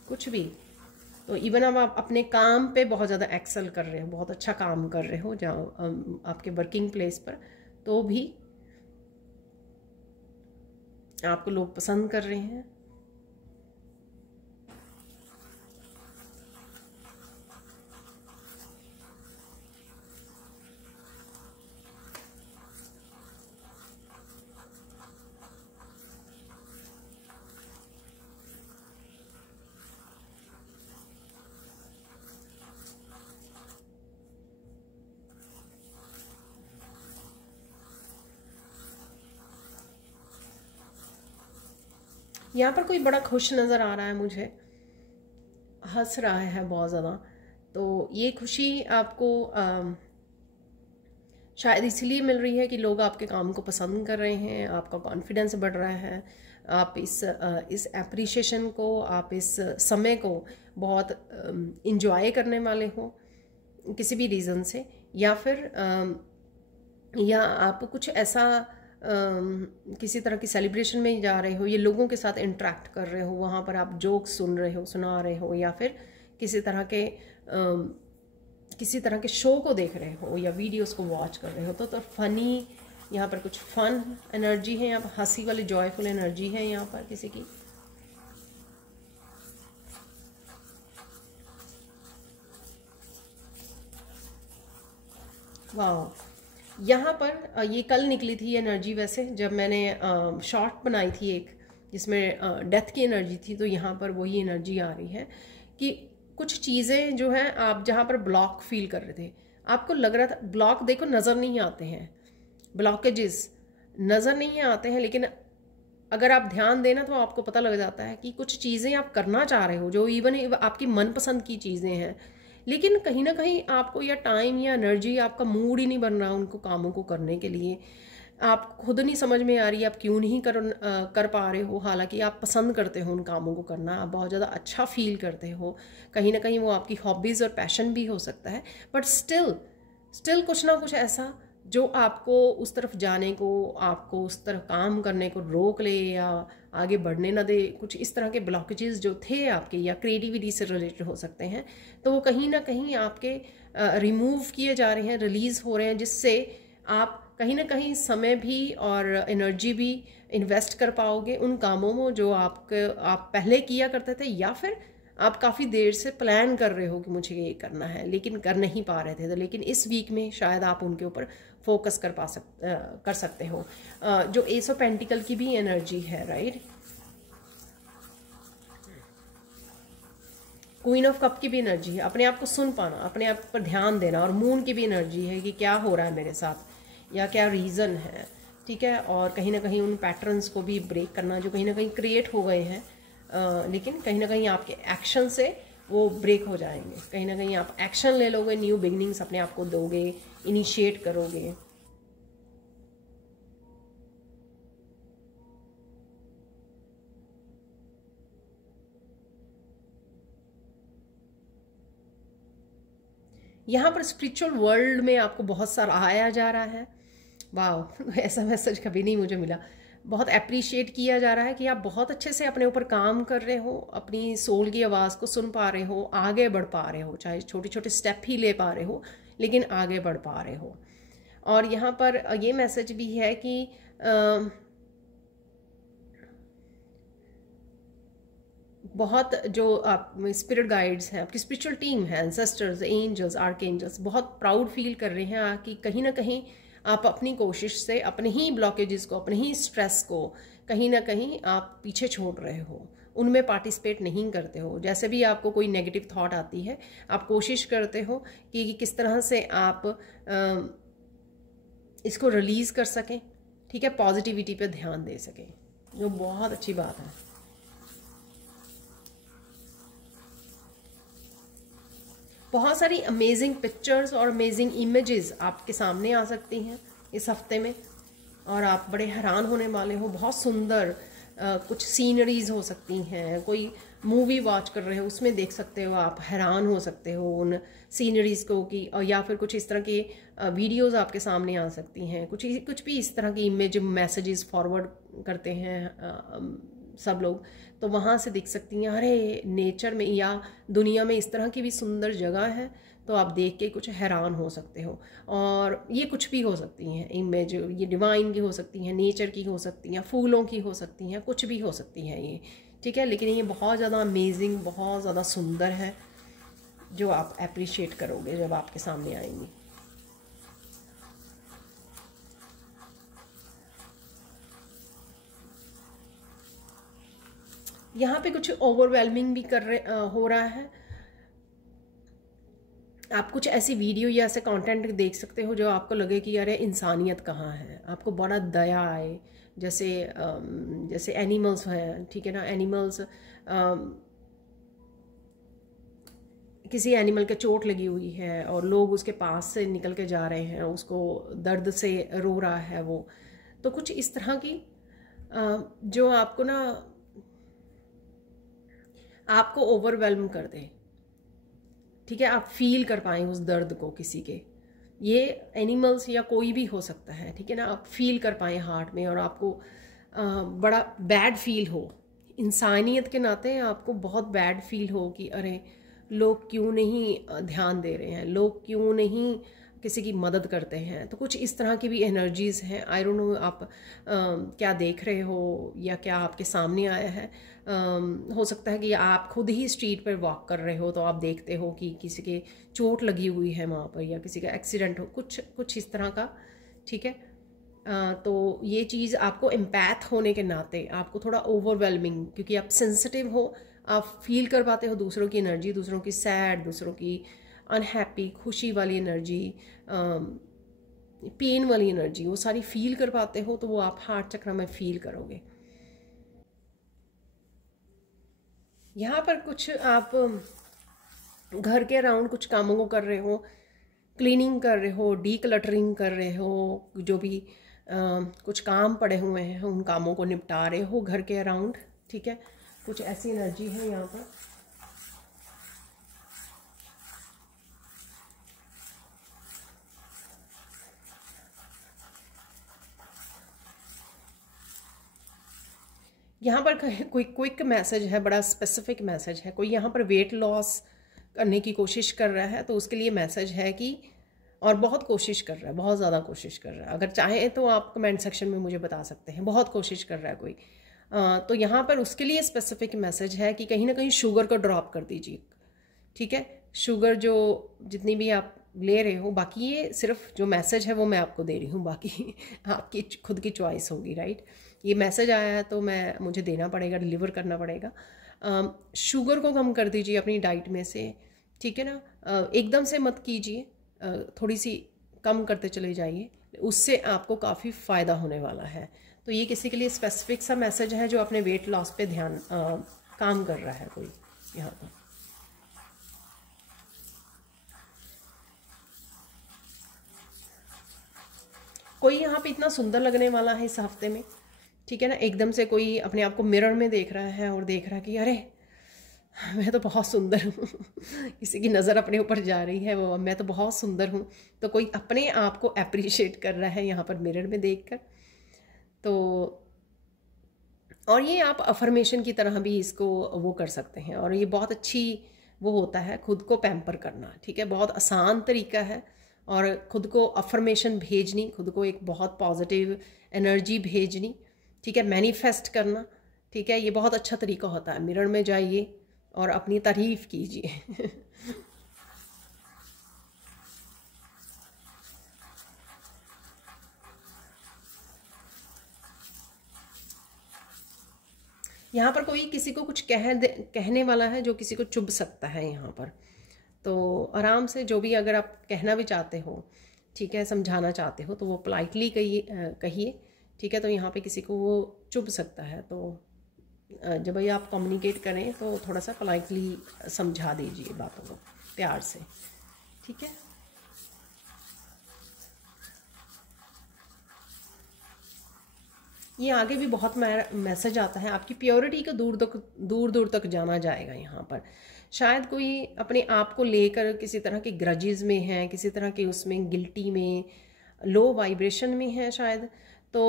कुछ भी, तो इवन अब आप अपने काम पे बहुत ज़्यादा एक्सेल कर रहे हो, बहुत अच्छा काम कर रहे हो जहाँ आपके वर्किंग प्लेस पर, तो भी आपको लोग पसंद कर रहे हैं। यहाँ पर कोई बड़ा खुश नज़र आ रहा है मुझे, हंस रहा है बहुत ज़्यादा। तो ये खुशी आपको शायद इसलिए मिल रही है कि लोग आपके काम को पसंद कर रहे हैं, आपका कॉन्फिडेंस बढ़ रहा है, आप इस एप्रिशिएशन को, आप इस समय को बहुत इंजॉय करने वाले हो किसी भी रीज़न से, या आप कुछ ऐसा किसी तरह की सेलिब्रेशन में जा रहे हो, ये लोगों के साथ इंटरेक्ट कर रहे हो, वहाँ पर आप जोक्स सुना रहे हो, या फिर किसी तरह के शो को देख रहे हो या वीडियोस को वॉच कर रहे हो। तो फनी, यहाँ पर कुछ फन एनर्जी है, यहाँ पर हंसी वाली जॉयफुल एनर्जी है यहाँ पर किसी की। वाह, यहाँ पर ये कल निकली थी एनर्जी, वैसे जब मैंने शॉर्ट बनाई थी एक जिसमें डेथ की एनर्जी थी, तो यहाँ पर वही एनर्जी आ रही है कि कुछ चीज़ें जो हैं आप जहाँ पर ब्लॉक फील कर रहे थे, आपको लग रहा था ब्लॉक, देखो नज़र नहीं आते हैं, ब्लॉकेजेस नज़र नहीं आते हैं, लेकिन अगर आप ध्यान देना तो आपको पता लग जाता है कि कुछ चीज़ें आप करना चाह रहे हो जो इवन आपकी मनपसंद की चीज़ें हैं, लेकिन कहीं ना कहीं आपको या टाइम या एनर्जी, आपका मूड ही नहीं बन रहा उनको कामों को करने के लिए। आप खुद नहीं समझ में आ रही आप क्यों नहीं कर पा रहे हो, हालांकि आप पसंद करते हो उन कामों को करना, आप बहुत ज़्यादा अच्छा फील करते हो, कहीं ना कहीं वो आपकी हॉबीज़ और पैशन भी हो सकता है, बट स्टिल कुछ ना कुछ ऐसा जो आपको उस तरफ जाने को, आपको उस तरफ काम करने को रोक ले या आगे बढ़ने ना दे। कुछ इस तरह के ब्लॉकेजेस जो थे आपके, या क्रिएटिविटी से रिलेटेड हो सकते हैं, तो वो कहीं ना कहीं आपके रिमूव किए जा रहे हैं, रिलीज़ हो रहे हैं, जिससे आप कहीं ना कहीं समय भी और एनर्जी भी इन्वेस्ट कर पाओगे उन कामों में जो आप पहले किया करते थे, या फिर आप काफ़ी देर से प्लान कर रहे हो कि मुझे ये करना है लेकिन कर नहीं पा रहे थे। तो लेकिन इस वीक में शायद आप उनके ऊपर फोकस कर सकते हो। जो एस ऑफ पेंटिकल की भी एनर्जी है, राइट, क्वीन ऑफ कप की भी एनर्जी है, अपने आप को सुन पाना, अपने आप पर ध्यान देना, और मून की भी एनर्जी है कि क्या हो रहा है मेरे साथ या क्या रीज़न है, ठीक है, और कहीं ना कहीं उन पैटर्न्स को भी ब्रेक करना जो कहीं ना कहीं क्रिएट हो गए हैं, लेकिन कहीं ना कहीं आपके एक्शन से वो ब्रेक हो जाएंगे। कहीं ना कहीं आप एक्शन ले लोगे, न्यू बिगनिंग्स अपने आप को दोगे, इनिशिएट करोगे। यहाँ पर स्पिरिचुअल वर्ल्ड में आपको बहुत सारा आया जा रहा है। वाह, ऐसा मैसेज कभी नहीं मुझे मिला। बहुत अप्रिशिएट किया जा रहा है कि आप बहुत अच्छे से अपने ऊपर काम कर रहे हो, अपनी सोल की आवाज़ को सुन पा रहे हो, आगे बढ़ पा रहे हो, चाहे छोटे छोटे स्टेप ही ले पा रहे हो लेकिन आगे बढ़ पा रहे हो। और यहाँ पर ये मैसेज भी है कि बहुत जो आप स्पिरिट गाइड्स हैं, आपकी स्पिरिचुअल टीम है, एंसेस्टर्स, एंजल्स, आर्कएंजल्स बहुत प्राउड फील कर रहे हैं कि कहीं ना कहीं आप अपनी कोशिश से अपने ही ब्लॉकेजेस को, अपने ही स्ट्रेस को कहीं ना कहीं आप पीछे छोड़ रहे हो, उनमें पार्टिसिपेट नहीं करते हो। जैसे भी आपको कोई नेगेटिव थॉट आती है, आप कोशिश करते हो कि किस तरह से आप इसको रिलीज़ कर सकें, ठीक है, पॉजिटिविटी पे ध्यान दे सकें, जो बहुत अच्छी बात है। बहुत सारी अमेजिंग पिक्चर्स और अमेजिंग इमेजेस आपके सामने आ सकती हैं इस हफ्ते में, और आप बड़े हैरान होने वाले हो। बहुत सुंदर कुछ सीनरीज हो सकती हैं, कोई मूवी वॉच कर रहे हो उसमें देख सकते हो, आप हैरान हो सकते हो उन सीनरीज को कि, या फिर कुछ इस तरह की वीडियोस आपके सामने आ सकती हैं, कुछ भी इस तरह की इमेज मैसेजेस फॉरवर्ड करते हैं सब लोग, तो वहाँ से दिख सकती हैं, अरे नेचर में या दुनिया में इस तरह की भी सुंदर जगह है, तो आप देख के कुछ हैरान हो सकते हो। और ये कुछ भी हो सकती हैं इमेज, ये डिवाइन की हो सकती हैं, नेचर की हो सकती हैं, फूलों की हो सकती हैं, कुछ भी हो सकती हैं ये, ठीक है, लेकिन ये बहुत ज़्यादा अमेजिंग, बहुत ज़्यादा सुंदर है, जो आप अप्रिशिएट करोगे जब आपके सामने आएंगी। यहाँ पे कुछ ओवरवेलमिंग भी हो रहा है। आप कुछ ऐसी वीडियो या ऐसे कंटेंट देख सकते हो जो आपको लगे कि अरे इंसानियत कहाँ है, आपको बड़ा दया आए, जैसे एनिमल्स हैं, ठीक है ना, एनिमल्स, किसी एनिमल के चोट लगी हुई है और लोग उसके पास से निकल के जा रहे हैं, उसको दर्द से रो रहा है वो, तो कुछ इस तरह की जो आपको ना, आपको ओवरवेलम कर दे, ठीक है, आप फील कर पाएँ उस दर्द को किसी के, ये एनिमल्स या कोई भी हो सकता है, ठीक है ना, आप फील कर पाएँ हार्ट में, और आपको बड़ा बैड फील हो, इंसानियत के नाते आपको बहुत बैड फील हो कि अरे लोग क्यों नहीं ध्यान दे रहे हैं, लोग क्यों नहीं किसी की मदद करते हैं। तो कुछ इस तरह की भी एनर्जीज़ हैं। आई डोंट नो आप क्या देख रहे हो या क्या आपके सामने आया है। हो सकता है कि आप खुद ही स्ट्रीट पर वॉक कर रहे हो तो आप देखते हो कि किसी के चोट लगी हुई है वहाँ पर, या किसी का एक्सीडेंट हो, कुछ इस तरह का, ठीक है। तो ये चीज़ आपको एम्पैथ होने के नाते आपको थोड़ा ओवरवेलमिंग, क्योंकि आप सेंसिटिव हो, आप फील कर पाते हो दूसरों की एनर्जी, दूसरों की सैड, दूसरों की अनहैप्पी, खुशी वाली एनर्जी, पेन वाली एनर्जी वो सारी फील कर पाते हो, तो वो आप हार्ट चक्र में फील करोगे। यहाँ पर कुछ आप घर के अराउंड कुछ कामों को कर रहे हो, क्लीनिंग कर रहे हो, डी क्लटरिंग कर रहे हो, जो भी कुछ काम पड़े हुए हैं उन कामों को निपटा रहे हो घर के अराउंड, ठीक है। कुछ ऐसी एनर्जी है यहाँ पर। यहाँ पर कोई क्विक मैसेज है, बड़ा स्पेसिफिक मैसेज है। कोई यहाँ पर वेट लॉस करने की कोशिश कर रहा है, तो उसके लिए मैसेज है कि, और बहुत कोशिश कर रहा है, बहुत ज़्यादा कोशिश कर रहा है। अगर चाहें तो आप कमेंट सेक्शन में मुझे बता सकते हैं, बहुत कोशिश कर रहा है कोई। तो यहाँ पर उसके लिए स्पेसिफिक मैसेज है कि कहीं ना कहीं शुगर को ड्रॉप कर दीजिए, ठीक है। शुगर जो जितनी भी आप ले रहे हो, बाकी ये सिर्फ जो मैसेज है वो मैं आपको दे रही हूँ, बाकी आपकी खुद की चॉइस होगी, राइट। ये मैसेज आया है तो मुझे देना पड़ेगा, डिलीवर करना पड़ेगा। शुगर को कम कर दीजिए अपनी डाइट में से, ठीक है ना। एकदम से मत कीजिए, थोड़ी सी कम करते चले जाइए, उससे आपको काफ़ी फ़ायदा होने वाला है। तो ये किसी के लिए स्पेसिफिक सा मैसेज है जो अपने वेट लॉस पे ध्यान काम कर रहा है कोई यहाँ पर। कोई यहाँ पे इतना सुंदर लगने वाला है इस हफ्ते में, ठीक है ना। एकदम से कोई अपने आप को मिरर में देख रहा है और देख रहा है कि अरे मैं तो बहुत सुंदर हूँ किसी की नज़र अपने ऊपर जा रही है, वो मैं तो बहुत सुंदर हूँ। तो कोई अपने आप को अप्रिशिएट कर रहा है यहाँ पर मिरर में देखकर। तो और ये आप अफर्मेशन की तरह भी इसको वो कर सकते हैं, और ये बहुत अच्छी वो होता है खुद को पैम्पर करना, ठीक है। बहुत आसान तरीका है, और खुद को अफर्मेशन भेजनी, खुद को एक बहुत पॉजिटिव एनर्जी भेजनी, ठीक है, मैनिफेस्ट करना, ठीक है। ये बहुत अच्छा तरीका होता है। मिरर में जाइए और अपनी तारीफ कीजिए यहाँ पर कोई किसी को कुछ कहने वाला है जो किसी को चुभ सकता है यहाँ पर। तो आराम से जो भी अगर आप कहना भी चाहते हो, ठीक है, समझाना चाहते हो, तो वो पोलाइटली कहिए, ठीक है। तो यहाँ पे किसी को वो चुभ सकता है, तो जब भी आप कम्युनिकेट करें तो थोड़ा सा पोलाइटली समझा दीजिए बातों को प्यार से, ठीक है। ये आगे भी बहुत मैसेज आता है, आपकी प्योरिटी को दूर दूर तक जाना जाएगा यहाँ पर। शायद कोई अपने आप को लेकर किसी तरह के ग्रजेस में है, किसी तरह के उसमें गिल्टी में, लो वाइब्रेशन में है शायद। तो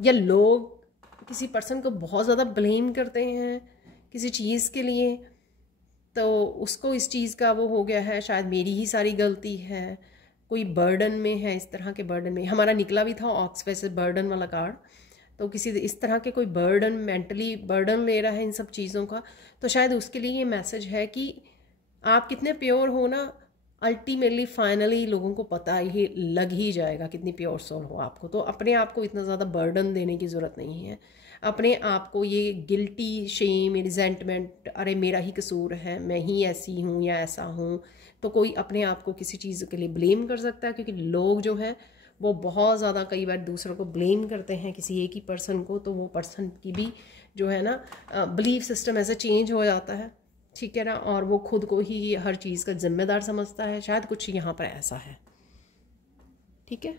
या लोग किसी पर्सन को बहुत ज़्यादा ब्लेम करते हैं किसी चीज़ के लिए, तो उसको इस चीज़ का वो हो गया है, शायद मेरी ही सारी गलती है। कोई बर्डन में है, इस तरह के बर्डन में, हमारा निकला भी था ऑक्स वैसे बर्डन वाला कार्ड। तो किसी इस तरह के कोई बर्डन, मेंटली बर्डन ले रहा है इन सब चीज़ों का, तो शायद उसके लिए ये मैसेज है कि आप कितने प्योर हो ना, अल्टीमेटली फाइनली लोगों को पता ही लग ही जाएगा कितनी प्योर सोल हो आपको। तो अपने आप को इतना ज़्यादा बर्डन देने की ज़रूरत नहीं है। अपने आप को ये गिल्टी, शेम, रिजेंटमेंट, अरे मेरा ही कसूर है, मैं ही ऐसी हूँ या ऐसा हूँ, तो कोई अपने आप को किसी चीज़ के लिए ब्लेम कर सकता है। क्योंकि लोग जो हैं वो बहुत ज़्यादा कई बार दूसरों को ब्लेम करते हैं किसी एक ही पर्सन को, तो वो पर्सन की भी जो है ना बिलीफ सिस्टम ऐसे चेंज हो जाता है, ठीक है ना। और वो खुद को ही हर चीज़ का जिम्मेदार समझता है, शायद कुछ यहाँ पर ऐसा है, ठीक है।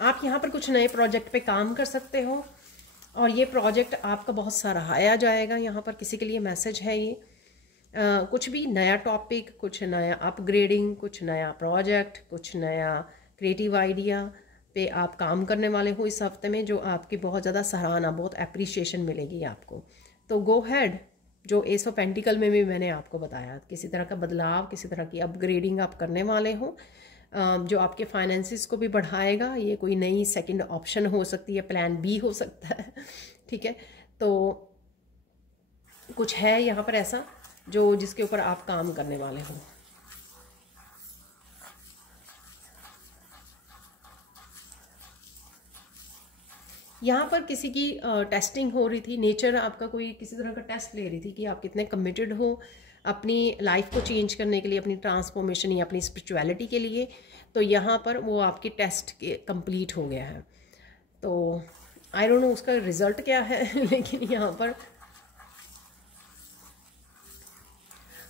आप यहाँ पर कुछ नए प्रोजेक्ट पे काम कर सकते हो, और ये प्रोजेक्ट आपका बहुत सराहाया जाएगा। यहाँ पर किसी के लिए मैसेज है ये, कुछ भी नया टॉपिक, कुछ नया अपग्रेडिंग, कुछ नया प्रोजेक्ट, कुछ नया क्रिएटिव आइडिया पे आप काम करने वाले हो इस हफ्ते में, जो आपकी बहुत ज़्यादा सराहना, बहुत अप्रिशिएशन मिलेगी आपको। तो गो हैड, जो एस ऑफ पेंटिकल में भी मैंने आपको बताया, किसी तरह का बदलाव, किसी तरह की अपग्रेडिंग आप करने वाले हो, जो आपके फाइनेंसिस को भी बढ़ाएगा। ये कोई नई सेकंड ऑप्शन हो सकती है, प्लान बी हो सकता है, ठीक है। तो कुछ है यहाँ पर ऐसा जो जिसके ऊपर आप काम करने वाले हो। यहाँ पर किसी की टेस्टिंग हो रही थी, नेचर आपका कोई किसी तरह का टेस्ट ले रही थी कि आप कितने कमिटेड हो अपनी लाइफ को चेंज करने के लिए, अपनी ट्रांसफॉर्मेशन या अपनी स्पिरिचुअलिटी के लिए। तो यहाँ पर वो आपके टेस्ट के कंप्लीट हो गया है। तो आई डोंट नो उसका रिज़ल्ट क्या है लेकिन यहाँ पर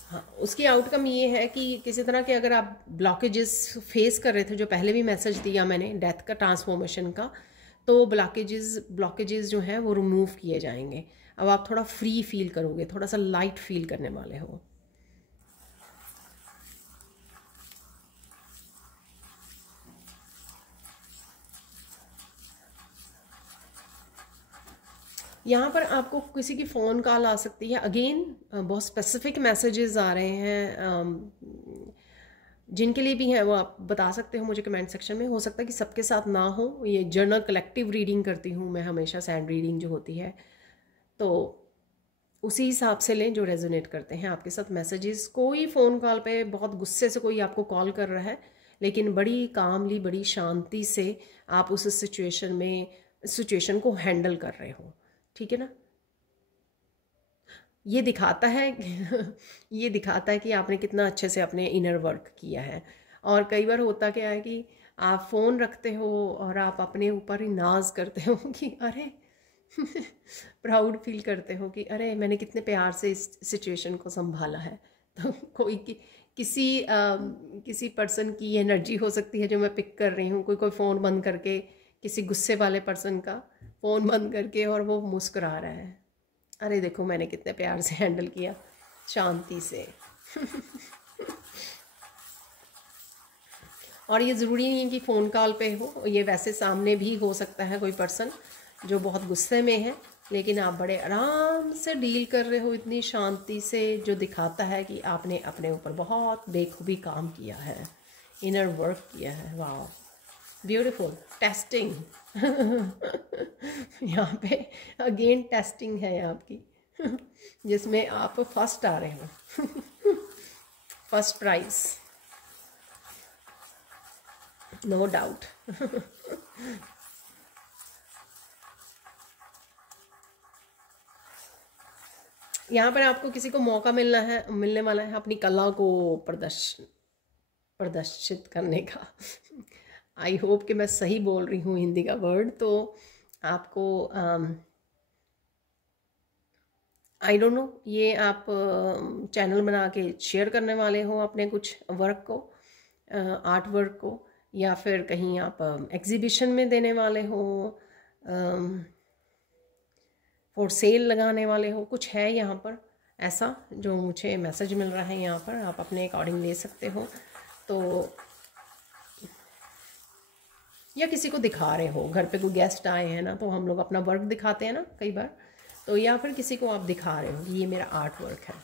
हाँ, उसकी आउटकम ये है कि किसी तरह के अगर आप ब्लॉकेजेस फेस कर रहे थे, जो पहले भी मैसेज दिया मैंने डेथ का, ट्रांसफॉर्मेशन का, तो ब्लॉकेजेस जो हैं वो रिमूव किए जाएंगे। अब आप थोड़ा फ्री फील करोगे, थोड़ा सा लाइट फील करने वाले हो। यहाँ पर आपको किसी की फ़ोन कॉल आ सकती है। अगेन बहुत स्पेसिफिक मैसेजेस आ रहे हैं, जिनके लिए भी हैं वो आप बता सकते हो मुझे कमेंट सेक्शन में। हो सकता है कि सबके साथ ना हो, ये जर्नल कलेक्टिव रीडिंग करती हूँ मैं हमेशा, सैंड रीडिंग जो होती है, तो उसी हिसाब से लें जो रेजोनेट करते हैं आपके साथ मैसेजेस। कोई फ़ोन कॉल पे बहुत गुस्से से कोई आपको कॉल कर रहा है, लेकिन बड़ी कामली, बड़ी शांति से आप उस सिचुएशन को हैंडल कर रहे हो, ठीक है ना। ये दिखाता है ये दिखाता है कि आपने कितना अच्छे से अपने इनर वर्क किया है। और कई बार होता क्या है कि आप फ़ोन रखते हो और आप अपने ऊपर ही नाज करते हो कि अरे प्राउड फील करते हो कि अरे मैंने कितने प्यार से इस सिचुएशन को संभाला है। तो किसी पर्सन की एनर्जी हो सकती है जो मैं पिक कर रही हूँ। कोई फ़ोन बंद करके, किसी गुस्से वाले पर्सन का फ़ोन बंद करके, और वो मुस्कुरा रहा है, अरे देखो मैंने कितने प्यार से हैंडल किया, शांति से और ये ज़रूरी नहीं है कि फ़ोन कॉल पे हो, ये वैसे सामने भी हो सकता है कोई पर्सन जो बहुत गुस्से में है, लेकिन आप बड़े आराम से डील कर रहे हो, इतनी शांति से, जो दिखाता है कि आपने अपने ऊपर बहुत बेखूबी काम किया है, इनर वर्क किया है। वाह, ब्यूटीफुल। टेस्टिंग यहाँ पे अगेन टेस्टिंग है आपकी जिसमें आप फर्स्ट आ रहे हो फर्स्ट प्राइज, नो डाउट यहाँ पर आपको किसी को मौका मिलने वाला है अपनी कला को प्रदर्शित करने का आई होप कि मैं सही बोल रही हूँ हिंदी का वर्ड। तो आपको आई डोंट नो, ये आप चैनल बना के शेयर करने वाले हो अपने कुछ वर्क को, आर्ट वर्क को, या फिर कहीं आप एग्जीबिशन में देने वाले हो, फॉर सेल लगाने वाले हो, कुछ है यहाँ पर ऐसा जो मुझे मैसेज मिल रहा है। यहाँ पर आप अपने अकॉर्डिंग ले सकते हो। तो या किसी को दिखा रहे हो, घर पे कोई गेस्ट आए हैं ना, तो हम लोग अपना वर्क दिखाते हैं ना कई बार, तो या फिर किसी को आप दिखा रहे हो कि ये मेरा आर्ट वर्क है।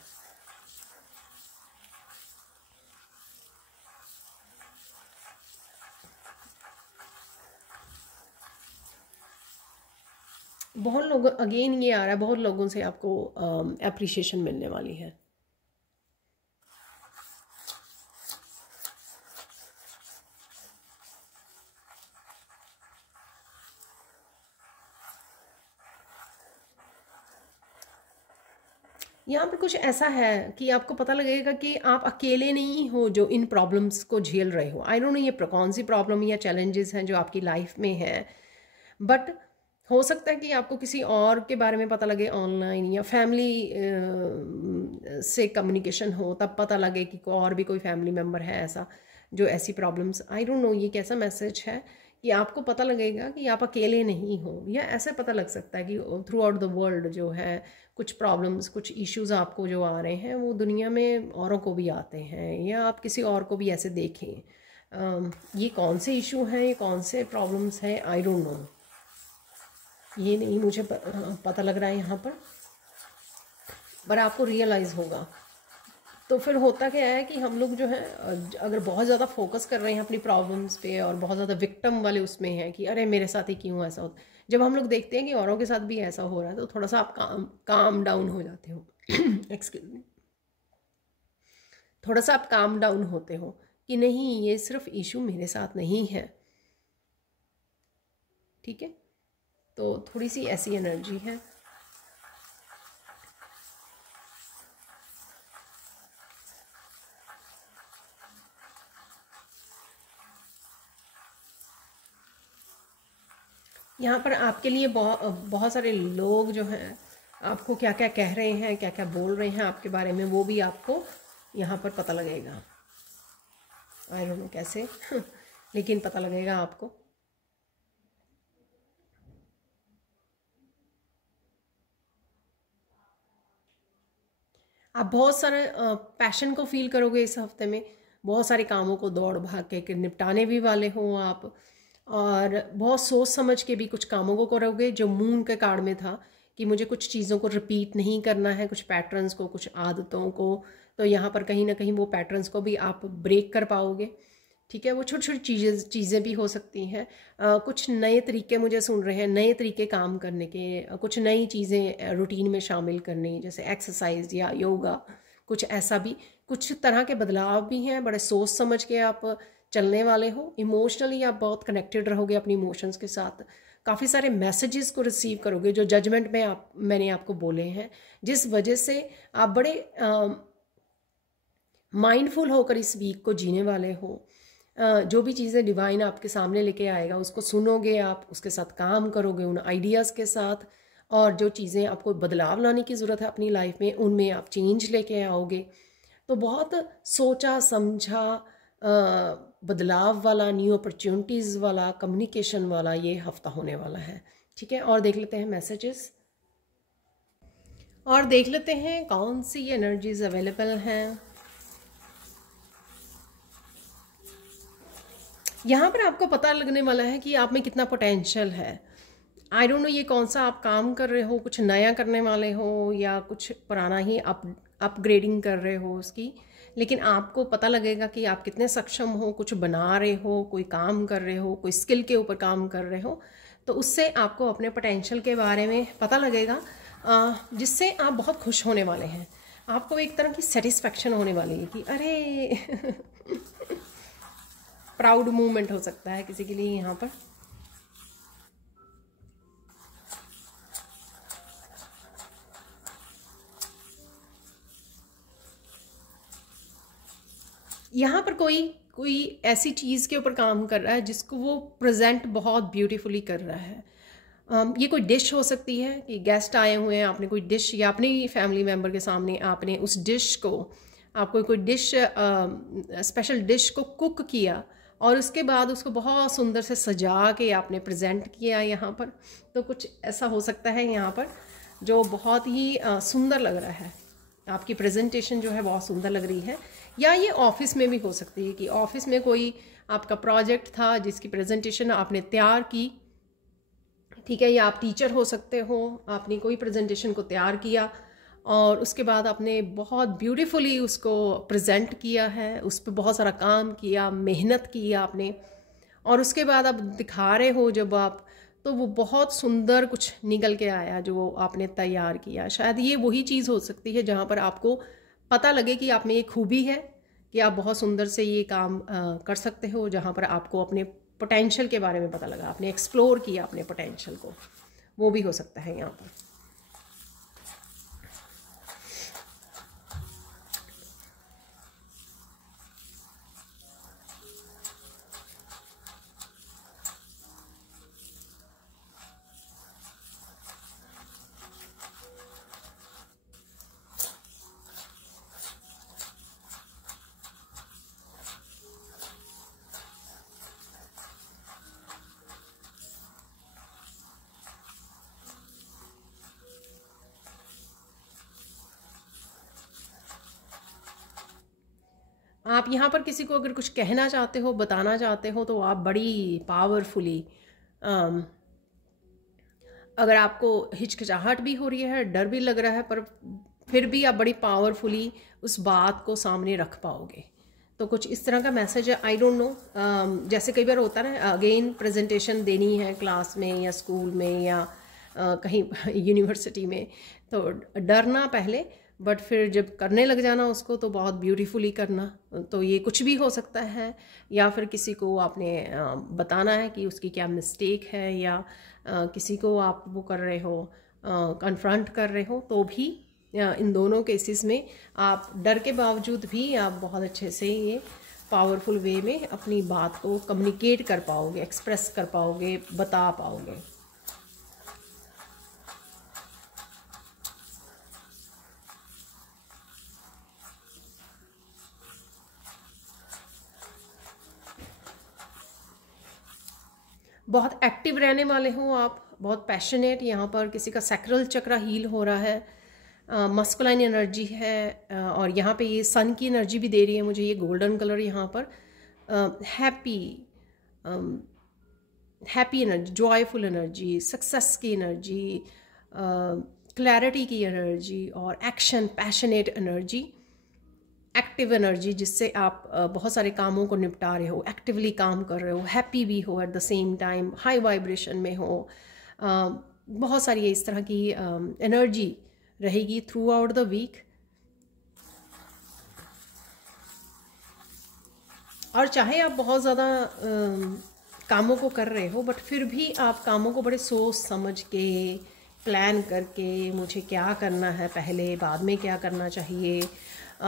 बहुत लोग, अगेन ये आ रहा है, बहुत लोगों से आपको अप्रिशिएशन मिलने वाली है। यहाँ पर कुछ ऐसा है कि आपको पता लगेगा कि आप अकेले नहीं हो जो इन प्रॉब्लम्स को झेल रहे हो। आई डोंट नो ये कौन सी प्रॉब्लम या चैलेंजेस हैं जो आपकी लाइफ में है, बट हो सकता है कि आपको किसी और के बारे में पता लगे ऑनलाइन, या फैमिली से कम्युनिकेशन हो, तब पता लगे कि और भी कोई फैमिली मेम्बर है ऐसा जो ऐसी प्रॉब्लम्स। आई डोंट नो ये कैसा मैसेज है कि आपको पता लगेगा कि आप अकेले नहीं हो, या ऐसे पता लग सकता है कि थ्रू आउट द वर्ल्ड जो है कुछ प्रॉब्लम्स, कुछ इश्यूज आपको जो आ रहे हैं वो दुनिया में औरों को भी आते हैं, या आप किसी और को भी ऐसे देखें। ये कौन से इशू हैं, ये कौन से प्रॉब्लम्स हैं, आई डोंट नो, ये नहीं मुझे पता लग रहा है यहाँ पर आपको रियलाइज़ होगा। तो फिर होता क्या है कि हम लोग जो है अगर बहुत ज़्यादा फोकस कर रहे हैं अपनी प्रॉब्लम्स पे, और बहुत ज़्यादा विक्टिम वाले उसमें है कि अरे मेरे साथ ही क्यों ऐसा होता, जब हम लोग देखते हैं कि औरों के साथ भी ऐसा हो रहा है, तो थोड़ा सा आप काम डाउन हो जाते हो एक्सक्यूज मी, थोड़ा सा आप काम डाउन होते हो कि नहीं, ये सिर्फ इशू मेरे साथ नहीं है, ठीक है। तो थोड़ी सी ऐसी एनर्जी है। यहाँ पर आपके लिए बहुत सारे लोग जो हैं आपको क्या क्या कह रहे हैं, क्या क्या बोल रहे हैं आपके बारे में, वो भी आपको यहाँ पर पता लगेगा। आई डोंट नो कैसे लेकिन पता लगेगा आपको। आप बहुत सारे पैशन को फील करोगे इस हफ्ते में। बहुत सारे कामों को दौड़ भाग के निपटाने भी वाले हो आप, और बहुत सोच समझ के भी कुछ कामों को करोगे। जो मून के कार्ड में था कि मुझे कुछ चीज़ों को रिपीट नहीं करना है, कुछ पैटर्न्स को, कुछ आदतों को, तो यहाँ पर कहीं ना कहीं वो पैटर्न्स को भी आप ब्रेक कर पाओगे। ठीक है, वो छोटी छोटी चीज़ें भी हो सकती हैं। कुछ नए तरीके मुझे सुन रहे हैं, नए तरीके काम करने के, कुछ नई चीज़ें रूटीन में शामिल करनी, जैसे एक्सरसाइज या योगा, कुछ ऐसा भी। कुछ तरह के बदलाव भी हैं, बड़े सोच समझ के आप चलने वाले हो। इमोशनली आप बहुत कनेक्टेड रहोगे अपनी इमोशंस के साथ। काफ़ी सारे मैसेजेस को रिसीव करोगे जो जजमेंट में मैंने आपको बोले हैं, जिस वजह से आप बड़े माइंडफुल होकर इस वीक को जीने वाले हो। जो भी चीज़ें डिवाइन आपके सामने लेके आएगा उसको सुनोगे आप, उसके साथ काम करोगे उन आइडियाज़ के साथ, और जो चीज़ें आपको बदलाव लाने की ज़रूरत है अपनी लाइफ में उनमें आप चेंज लेके आओगे। तो बहुत सोचा समझा बदलाव वाला, न्यू अपॉर्चुनिटीज़ वाला, कम्युनिकेशन वाला ये हफ्ता होने वाला है। ठीक है, और देख लेते हैं मैसेजेस, और देख लेते हैं कौन सी एनर्जीज अवेलेबल हैं। यहाँ पर आपको पता लगने वाला है कि आप में कितना पोटेंशियल है। आई डोंट नो ये कौन सा आप काम कर रहे हो, कुछ नया करने वाले हो या कुछ पुराना ही अपग्रेडिंग कर रहे हो उसकी, लेकिन आपको पता लगेगा कि आप कितने सक्षम हो, कुछ बना रहे हो, कोई काम कर रहे हो, कोई स्किल के ऊपर काम कर रहे हो, तो उससे आपको अपने पोटेंशियल के बारे में पता लगेगा, जिससे आप बहुत खुश होने वाले हैं। आपको एक तरह की सेटिस्फैक्शन होने वाली है कि अरे प्राउड मूवमेंट हो सकता है किसी के लिए यहाँ पर। यहाँ पर कोई ऐसी चीज़ के ऊपर काम कर रहा है जिसको वो प्रेजेंट बहुत ब्यूटीफुली कर रहा है। ये कोई डिश हो सकती है कि गेस्ट आए हुए हैं, आपने कोई डिश या अपने फैमिली मेम्बर के सामने आपने उस डिश को, आपको कोई डिश, स्पेशल डिश को कुक किया और उसके बाद उसको बहुत सुंदर से सजा के आपने प्रेजेंट किया यहाँ पर। तो कुछ ऐसा हो सकता है यहाँ पर जो बहुत ही सुंदर लग रहा है। आपकी प्रेजेंटेशन जो है बहुत सुंदर लग रही है। या ये ऑफिस में भी हो सकती है कि ऑफिस में कोई आपका प्रोजेक्ट था जिसकी प्रेजेंटेशन आपने तैयार की। ठीक है, या आप टीचर हो सकते हो, आपने कोई प्रेजेंटेशन को तैयार किया और उसके बाद आपने बहुत ब्यूटीफुली उसको प्रेजेंट किया है, उस पर बहुत सारा काम किया, मेहनत की आपने, और उसके बाद आप दिखा रहे हो जब आप, तो वो बहुत सुंदर कुछ निकल के आया जो आपने तैयार किया। शायद ये वही चीज़ हो सकती है जहाँ पर आपको पता लगे कि आप में एक खूबी है कि आप बहुत सुंदर से ये काम कर सकते हो, जहाँ पर आपको अपने पोटेंशियल के बारे में पता लगा, आपने एक्सप्लोर किया अपने पोटेंशियल को। वो भी हो सकता है यहाँ पर। आप यहाँ पर किसी को अगर कुछ कहना चाहते हो, बताना चाहते हो, तो आप बड़ी पावरफुली, अगर आपको हिचकिचाहट भी हो रही है, डर भी लग रहा है, पर फिर भी आप बड़ी पावरफुली उस बात को सामने रख पाओगे। तो कुछ इस तरह का मैसेज है। आई डोंट नो, जैसे कई बार होता है ना, अगेन प्रेजेंटेशन देनी है क्लास में या स्कूल में या कहीं यूनिवर्सिटी में, तो डरना पहले, बट फिर जब करने लग जाना उसको तो बहुत ब्यूटीफुली करना। तो ये कुछ भी हो सकता है, या फिर किसी को आपने बताना है कि उसकी क्या मिस्टेक है, या किसी को आप वो कर रहे हो, कन्फ्रंट कर रहे हो, तो भी इन दोनों केसेस में आप डर के बावजूद भी आप बहुत अच्छे से ये पावरफुल वे में अपनी बात को कम्युनिकेट कर पाओगे, एक्सप्रेस कर पाओगे, बता पाओगे। बहुत एक्टिव रहने वाले हो आप, बहुत पैशनेट। यहाँ पर किसी का सैक्रल चक्र हील हो रहा है, मस्कुलाइन एनर्जी है, और यहाँ पे ये सन की एनर्जी भी दे रही है मुझे, ये गोल्डन कलर यहाँ पर। Happy happy energy, joyful energy, success की एनर्जी, क्लैरिटी की एनर्जी, और action, passionate energy, active energy, जिससे आप बहुत सारे कामों को निपटा रहे हो, एक्टिवली काम कर रहे हो, हैप्पी भी हो at the same time, high vibration में हो। बहुत सारी इस तरह की एनर्जी रहेगी थ्रू आउट द वीक। और चाहे आप बहुत ज़्यादा कामों को कर रहे हो, बट फिर भी आप कामों को बड़े सोच समझ के, प्लान करके, मुझे क्या करना है पहले, बाद में क्या करना चाहिए,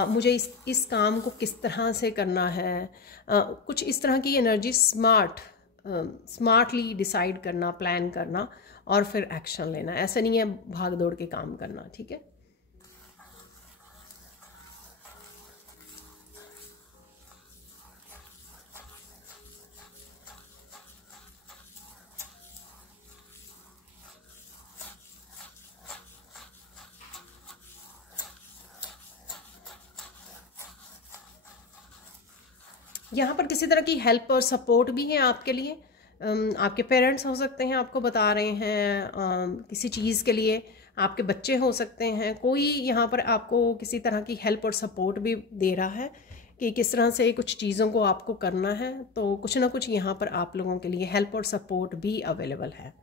मुझे इस काम को किस तरह से करना है, कुछ इस तरह की एनर्जी, स्मार्टली डिसाइड करना, प्लान करना, और फिर एक्शन लेना। ऐसा नहीं है भाग दौड़ के काम करना, ठीक है। यहाँ पर किसी तरह की हेल्प और सपोर्ट भी है आपके लिए। आपके पेरेंट्स हो सकते हैं, आपको बता रहे हैं किसी चीज़ के लिए, आपके बच्चे हो सकते हैं, कोई यहाँ पर आपको किसी तरह की हेल्प और सपोर्ट भी दे रहा है कि किस तरह से कुछ चीज़ों को आपको करना है। तो कुछ ना कुछ यहाँ पर आप लोगों के लिए हेल्प और सपोर्ट भी अवेलेबल है।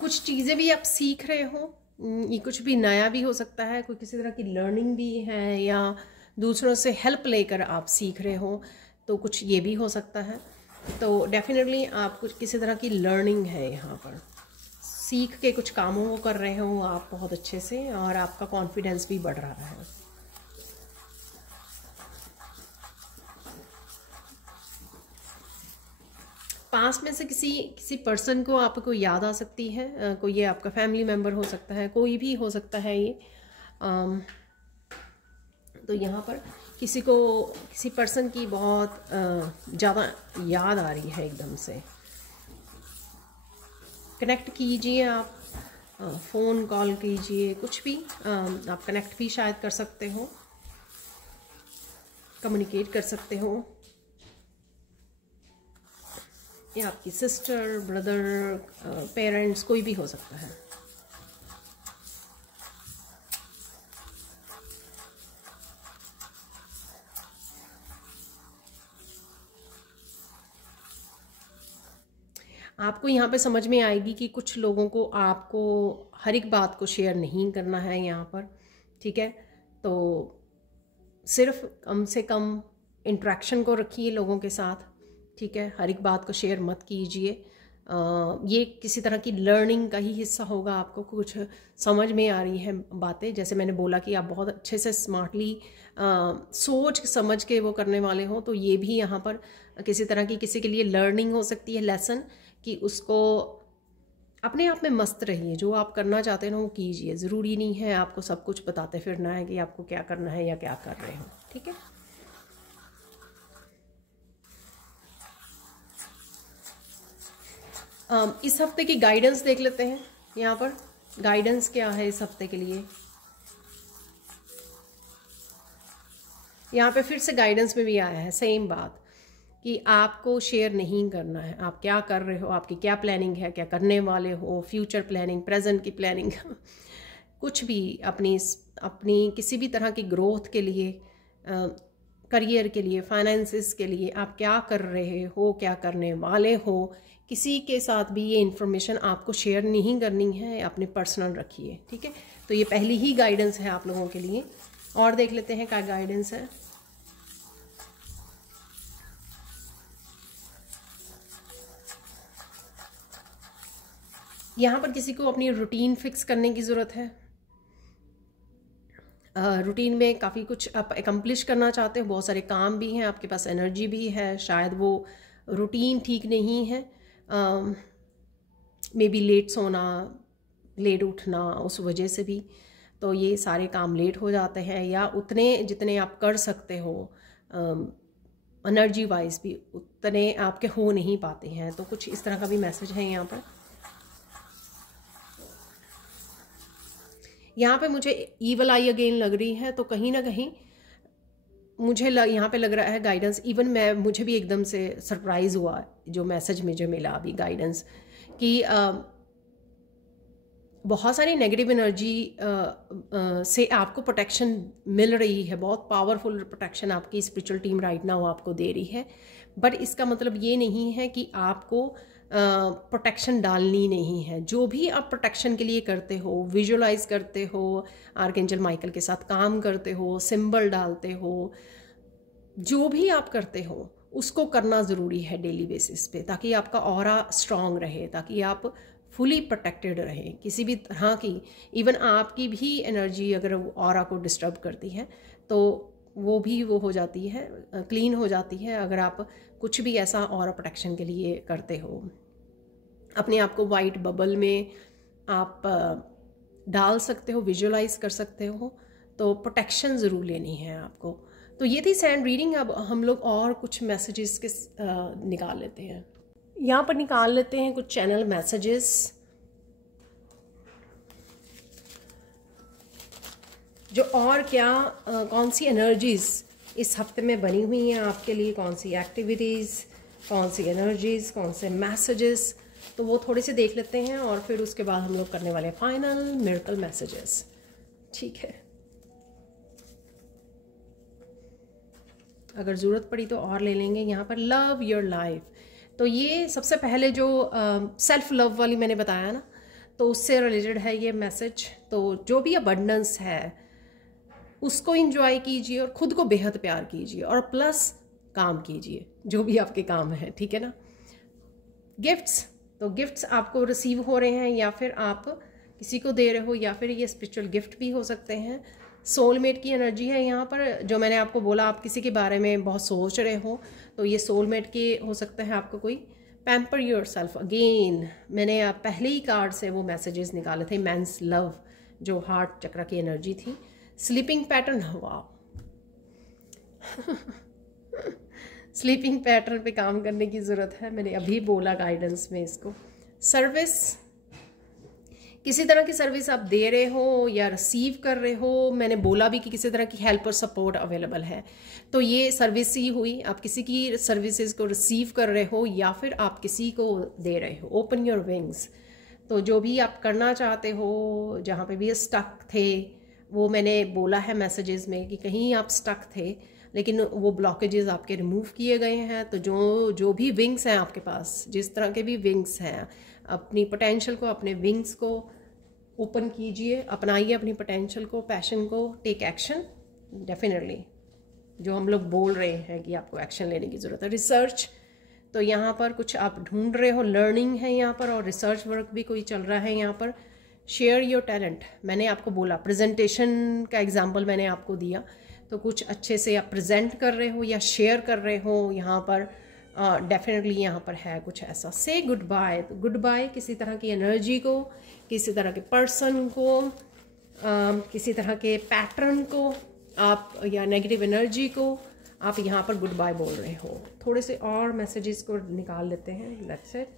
कुछ चीज़ें भी आप सीख रहे हो, ये कुछ भी नया भी हो सकता है, कोई किसी तरह की लर्निंग भी है, या दूसरों से हेल्प लेकर आप सीख रहे हो, तो कुछ ये भी हो सकता है। तो डेफिनेटली आप कुछ किसी तरह की लर्निंग है, यहाँ पर सीख के कुछ कामों को कर रहे हो आप बहुत अच्छे से, और आपका कॉन्फिडेंस भी बढ़ रहा है। पास में से किसी पर्सन को आपको याद आ सकती है, कोई ये आपका फैमिली मेम्बर हो सकता है, कोई भी हो सकता है ये। तो यहाँ पर किसी पर्सन की बहुत ज़्यादा याद आ रही है एकदम से। कनेक्ट कीजिए आप, फ़ोन कॉल कीजिए, कुछ भी आप कनेक्ट भी शायद कर सकते हो, कम्युनिकेट कर सकते हो। या आपकी सिस्टर, ब्रदर, पेरेंट्स, कोई भी हो सकता है। आपको यहाँ पे समझ में आएगी कि कुछ लोगों को आपको हर एक बात को शेयर नहीं करना है यहाँ पर, ठीक है। तो सिर्फ कम से कम इंट्रैक्शन को रखिए लोगों के साथ, ठीक है। हर एक बात को शेयर मत कीजिए। ये किसी तरह की लर्निंग का ही हिस्सा होगा। आपको कुछ समझ में आ रही है बातें, जैसे मैंने बोला कि आप बहुत अच्छे से स्मार्टली सोच समझ के वो करने वाले हो, तो ये भी यहाँ पर किसी तरह की किसी के लिए लर्निंग हो सकती है, लेसन, कि उसको अपने आप में मस्त रहिए, जो आप करना चाहते हो वो कीजिए। ज़रूरी नहीं है आपको सब कुछ बताते फिरना है कि आपको क्या करना है या क्या कर रहे हो, ठीक है। इस हफ्ते की गाइडेंस देख लेते हैं। यहाँ पर गाइडेंस क्या है इस हफ्ते के लिए। यहाँ पे फिर से गाइडेंस में भी आया है सेम बात कि आपको शेयर नहीं करना है। आप क्या कर रहे हो, आपकी क्या प्लानिंग है, क्या करने वाले हो, फ्यूचर प्लानिंग, प्रेजेंट की प्लानिंग कुछ भी अपनी अपनी किसी भी तरह की ग्रोथ के लिए, करियर के लिए, फाइनेंसिस के लिए आप क्या कर रहे हो, क्या करने वाले हो, किसी के साथ भी ये इन्फॉर्मेशन आपको शेयर नहीं करनी है, अपने पर्सनल रखिए। ठीक है, तो ये पहली ही गाइडेंस है आप लोगों के लिए। और देख लेते हैं क्या गाइडेंस है। यहाँ पर किसी को अपनी रूटीन फिक्स करने की ज़रूरत है। रूटीन में काफ़ी कुछ आप एकम्प्लिश करना चाहते हो, बहुत सारे काम भी हैं, आपके पास एनर्जी भी है, शायद वो रूटीन ठीक नहीं है, मे बी लेट सोना, लेट उठना, उस वजह से भी तो ये सारे काम लेट हो जाते हैं, या उतने जितने आप कर सकते हो एनर्जी वाइज भी उतने आपके हो नहीं पाते हैं। तो कुछ इस तरह का भी मैसेज है यहाँ पर। यहाँ पे मुझे ईवल आई अगेन लग रही है, तो कहीं ना कहीं मुझे यहाँ पे लग रहा है गाइडेंस, इवन मुझे भी एकदम से सरप्राइज़ हुआ जो मैसेज मुझे मिला अभी गाइडेंस कि बहुत सारी नेगेटिव एनर्जी से आपको प्रोटेक्शन मिल रही है, बहुत पावरफुल प्रोटेक्शन आपकी स्पिरिचुअल टीम राइट नाउ आपको दे रही है। बट इसका मतलब ये नहीं है कि आपको प्रोटेक्शन डालनी नहीं है। जो भी आप प्रोटेक्शन के लिए करते हो, विजुअलाइज करते हो, आर्कएंजल माइकल के साथ काम करते हो, सिंबल डालते हो, जो भी आप करते हो उसको करना ज़रूरी है डेली बेसिस पे, ताकि आपका ऑरा स्ट्रांग रहे, ताकि आप फुली प्रोटेक्टेड रहें किसी भी तरह की। इवन आपकी भी एनर्जी अगर ऑरा को डिस्टर्ब करती है तो वो भी वो हो जाती है, क्लीन हो जाती है, अगर आप कुछ भी ऐसा ऑरा प्रोटेक्शन के लिए करते हो। अपने आप को वाइट बबल में आप डाल सकते हो, विजुअलाइज कर सकते हो, तो प्रोटेक्शन ज़रूर लेनी है आपको। तो ये थी सैंड रीडिंग। अब हम लोग और कुछ मैसेजेस के निकाल लेते हैं। यहाँ पर निकाल लेते हैं कुछ चैनल मैसेजेस। जो और क्या कौन सी एनर्जीज़ इस हफ्ते में बनी हुई हैं आपके लिए, कौन सी एक्टिविटीज़, कौन सी एनर्जीज़, कौन से मैसेजेस, तो वो थोड़े से देख लेते हैं और फिर उसके बाद हम लोग करने वाले फाइनल मिरेकल मैसेजेस। ठीक है, अगर ज़रूरत पड़ी तो और ले लेंगे। यहाँ पर लव योर लाइफ, तो ये सबसे पहले जो सेल्फ लव वाली मैंने बताया ना, तो उससे रिलेटेड है ये मैसेज। तो जो भी अबंडेंस है उसको इंजॉय कीजिए और ख़ुद को बेहद प्यार कीजिए, और प्लस काम कीजिए जो भी आपके काम है। ठीक है ना। गिफ्ट्स, तो गिफ्ट्स आपको रिसीव हो रहे हैं या फिर आप किसी को दे रहे हो, या फिर ये स्पिरिचुअल गिफ्ट भी हो सकते हैं। सोलमेट की एनर्जी है यहाँ पर, जो मैंने आपको बोला, आप किसी के बारे में बहुत सोच रहे हो तो ये सोलमेट के हो सकते हैं आपको कोई। पैम्पर योर सेल्फ, अगेन मैंने पहले ही कार्ड से वो मैसेजेस निकाले थे, मैंस लव जो हार्ट चक्र की एनर्जी थी। स्लीपिंग पैटर्न, वाह स्लीपिंग पैटर्न पे काम करने की ज़रूरत है, मैंने अभी बोला गाइडेंस में इसको। सर्विस, किसी तरह की सर्विस आप दे रहे हो या रिसीव कर रहे हो, मैंने बोला भी कि किसी तरह की हेल्प और सपोर्ट अवेलेबल है, तो ये सर्विस ही हुई। आप किसी की सर्विसेज को रिसीव कर रहे हो या फिर आप किसी को दे रहे हो। ओपन योर विंग्स, तो जो भी आप करना चाहते हो, जहाँ पे भी स्टक थे, वो मैंने बोला है मैसेजेस में कि कहीं आप स्टक थे लेकिन वो ब्लॉकेजेस आपके रिमूव किए गए हैं। तो जो भी विंग्स हैं आपके पास, जिस तरह के भी विंग्स हैं, अपनी पोटेंशियल को, अपने विंग्स को ओपन कीजिए, अपनाइए अपनी पोटेंशियल को, पैशन को, टेक एक्शन डेफिनेटली, जो हम लोग बोल रहे हैं कि आपको एक्शन लेने की ज़रूरत है। रिसर्च, तो यहाँ पर कुछ आप ढूंढ रहे हो, लर्निंग है यहाँ पर, और रिसर्च वर्क भी कोई चल रहा है यहाँ पर। शेयर योर टैलेंट, मैंने आपको बोला, प्रेजेंटेशन का एग्जाम्पल मैंने आपको दिया, तो कुछ अच्छे से आप प्रेजेंट कर रहे हो या शेयर कर रहे हो यहाँ पर, डेफिनेटली यहाँ पर है कुछ ऐसा। से गुड बाय, तो गुड बाय किसी तरह की एनर्जी को, किसी तरह के पर्सन को, किसी तरह के पैटर्न को आप, या नेगेटिव एनर्जी को आप यहाँ पर गुड बाय बोल रहे हो। थोड़े से और मैसेजेस को निकाल लेते हैं। Let's it.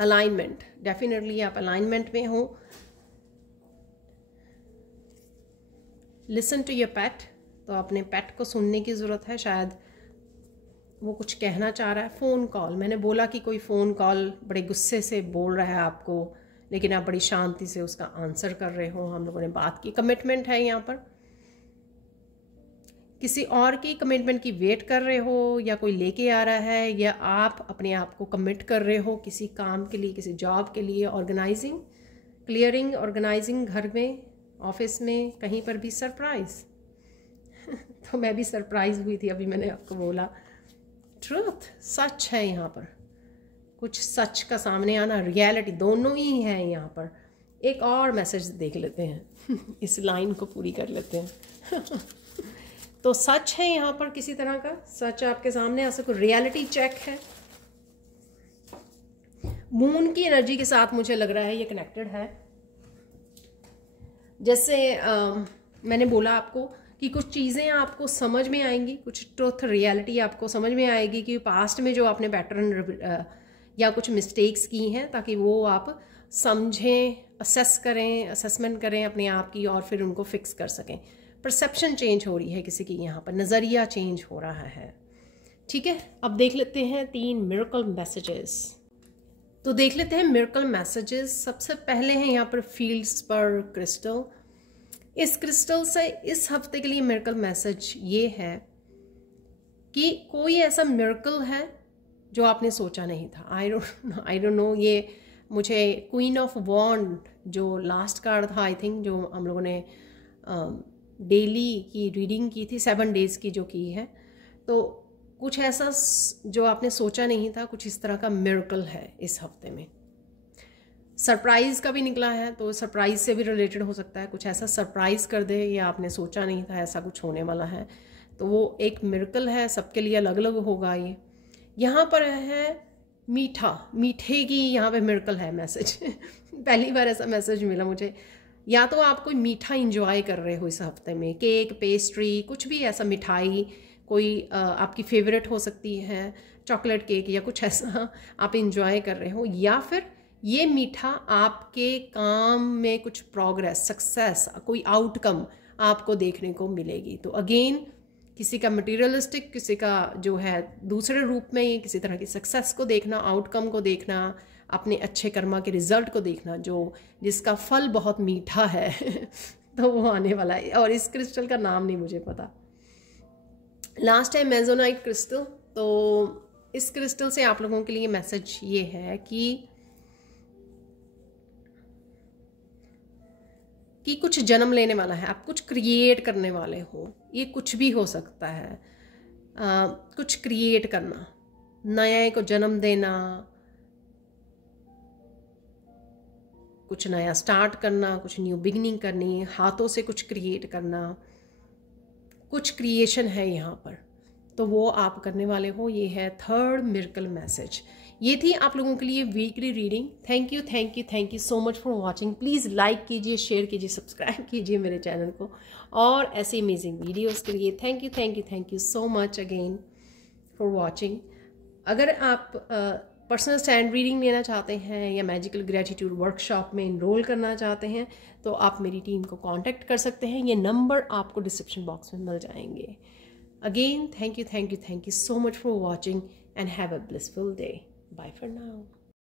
अलाइनमेंट, डेफिनेटली आप अलाइनमेंट में हो। लिसन टू योर पेट, तो अपने पेट को सुनने की ज़रूरत है। शायद वो कुछ कहना चाह रहा है। फ़ोन कॉल, मैंने बोला कि कोई फ़ोन कॉल बड़े गुस्से से बोल रहा है आपको, लेकिन आप बड़ी शांति से उसका आंसर कर रहे हो। हम लोगों ने बात की, कमिटमेंट है यहाँ पर। किसी और की कमिटमेंट की वेट कर रहे हो, या कोई लेके आ रहा है, या आप अपने आप को कमिट कर रहे हो किसी काम के लिए, किसी जॉब के लिए। ऑर्गेनाइजिंग, क्लियरिंग, ऑर्गेनाइजिंग, घर में, ऑफिस में, कहीं पर भी सरप्राइज। तो मैं भी सरप्राइज हुई थी, अभी मैंने आपको बोला। ट्रूथ, सच है यहाँ पर, कुछ सच का सामने आना, रियलिटी, दोनों ही है यहाँ पर। एक और मैसेज देख लेते हैं इस लाइन को पूरी कर लेते हैं तो सच है यहाँ पर, किसी तरह का सच आपके सामने आ सको, रियलिटी चेक है। मून की एनर्जी के साथ मुझे लग रहा है ये कनेक्टेड है। जैसे मैंने बोला आपको कि कुछ चीज़ें आपको समझ में आएंगी, कुछ ट्रुथ, रियलिटी आपको समझ में आएगी कि पास्ट में जो आपने पैटर्न या कुछ मिस्टेक्स की हैं, ताकि वो आप समझें, असेस करें, असेसमेंट करें अपने आप की, और फिर उनको फिक्स कर सकें। परसेप्शन चेंज हो रही है किसी की, यहाँ पर नज़रिया चेंज हो रहा है। ठीक है, अब देख लेते हैं 3 मिरेकल मैसेजेस। तो देख लेते हैं मिरेकल मैसेजेस। सबसे पहले हैं यहाँ पर फील्ड्स पर क्रिस्टल। इस क्रिस्टल से इस हफ्ते के लिए मिरेकल मैसेज ये है कि कोई ऐसा मिरेकल है जो आपने सोचा नहीं था। आई डोंट नो, ये मुझे क्वीन ऑफ वॉन्ड जो लास्ट कार्ड था, आई थिंक, जो हम लोगों ने डेली की रीडिंग की थी, 7 डेज़ की जो की है, तो कुछ ऐसा जो आपने सोचा नहीं था, कुछ इस तरह का मिरेकल है इस हफ्ते में। सरप्राइज़ का भी निकला है, तो सरप्राइज़ से भी रिलेटेड हो सकता है। कुछ ऐसा सरप्राइज़ कर दे, या आपने सोचा नहीं था ऐसा कुछ होने वाला है, तो वो एक मिरेकल है। सबके लिए अलग अलग होगा ये। यहाँ पर है मीठा, मीठे की यहाँ पे मिरेकल है मैसेज पहली बार ऐसा मैसेज मिला मुझे। या तो आप कोई मीठा इंजॉय कर रहे हो इस हफ्ते में, केक, पेस्ट्री, कुछ भी ऐसा मिठाई, कोई आपकी फेवरेट हो सकती है, चॉकलेट केक या कुछ ऐसा आप इंजॉय कर रहे हो। या फिर ये मीठा आपके काम में कुछ प्रोग्रेस, सक्सेस, कोई आउटकम आपको देखने को मिलेगी। तो अगेन, किसी का मटेरियलिस्टिक, किसी का जो है दूसरे रूप में, ये किसी तरह की सक्सेस को देखना, आउटकम को देखना, अपने अच्छे कर्मा के रिजल्ट को देखना, जो जिसका फल बहुत मीठा है तो वो आने वाला है। और इस क्रिस्टल का नाम नहीं मुझे पता। लास्ट है मेजोनाइट क्रिस्टल। तो इस क्रिस्टल से आप लोगों के लिए मैसेज ये है कि कुछ जन्म लेने वाला है, आप कुछ क्रिएट करने वाले हो। ये कुछ भी हो सकता है, कुछ क्रिएट करना, नए को जन्म देना, कुछ नया स्टार्ट करना, कुछ न्यू बिगनिंग करनी, हाथों से कुछ क्रिएट करना, कुछ क्रिएशन है यहाँ पर, तो वो आप करने वाले हो। ये है 3rd मिरेकल मैसेज। ये थी आप लोगों के लिए weekly reading. Thank you, thank you, thank you so much for watching. Please like कीजिए, शेयर कीजिए, सब्सक्राइब कीजिए मेरे चैनल को, और ऐसे अमेजिंग वीडियोस के लिए thank you, thank you, thank you so much again for watching. अगर आप पर्सनल स्टैंड रीडिंग लेना चाहते हैं या मैजिकल ग्रेटिट्यूड वर्कशॉप में इनरोल करना चाहते हैं, तो आप मेरी टीम को कांटेक्ट कर सकते हैं। ये नंबर आपको डिस्क्रिप्शन बॉक्स में मिल जाएंगे। Again, thank you, thank you, thank you so much for watching, and have a blissful day. Bye for now.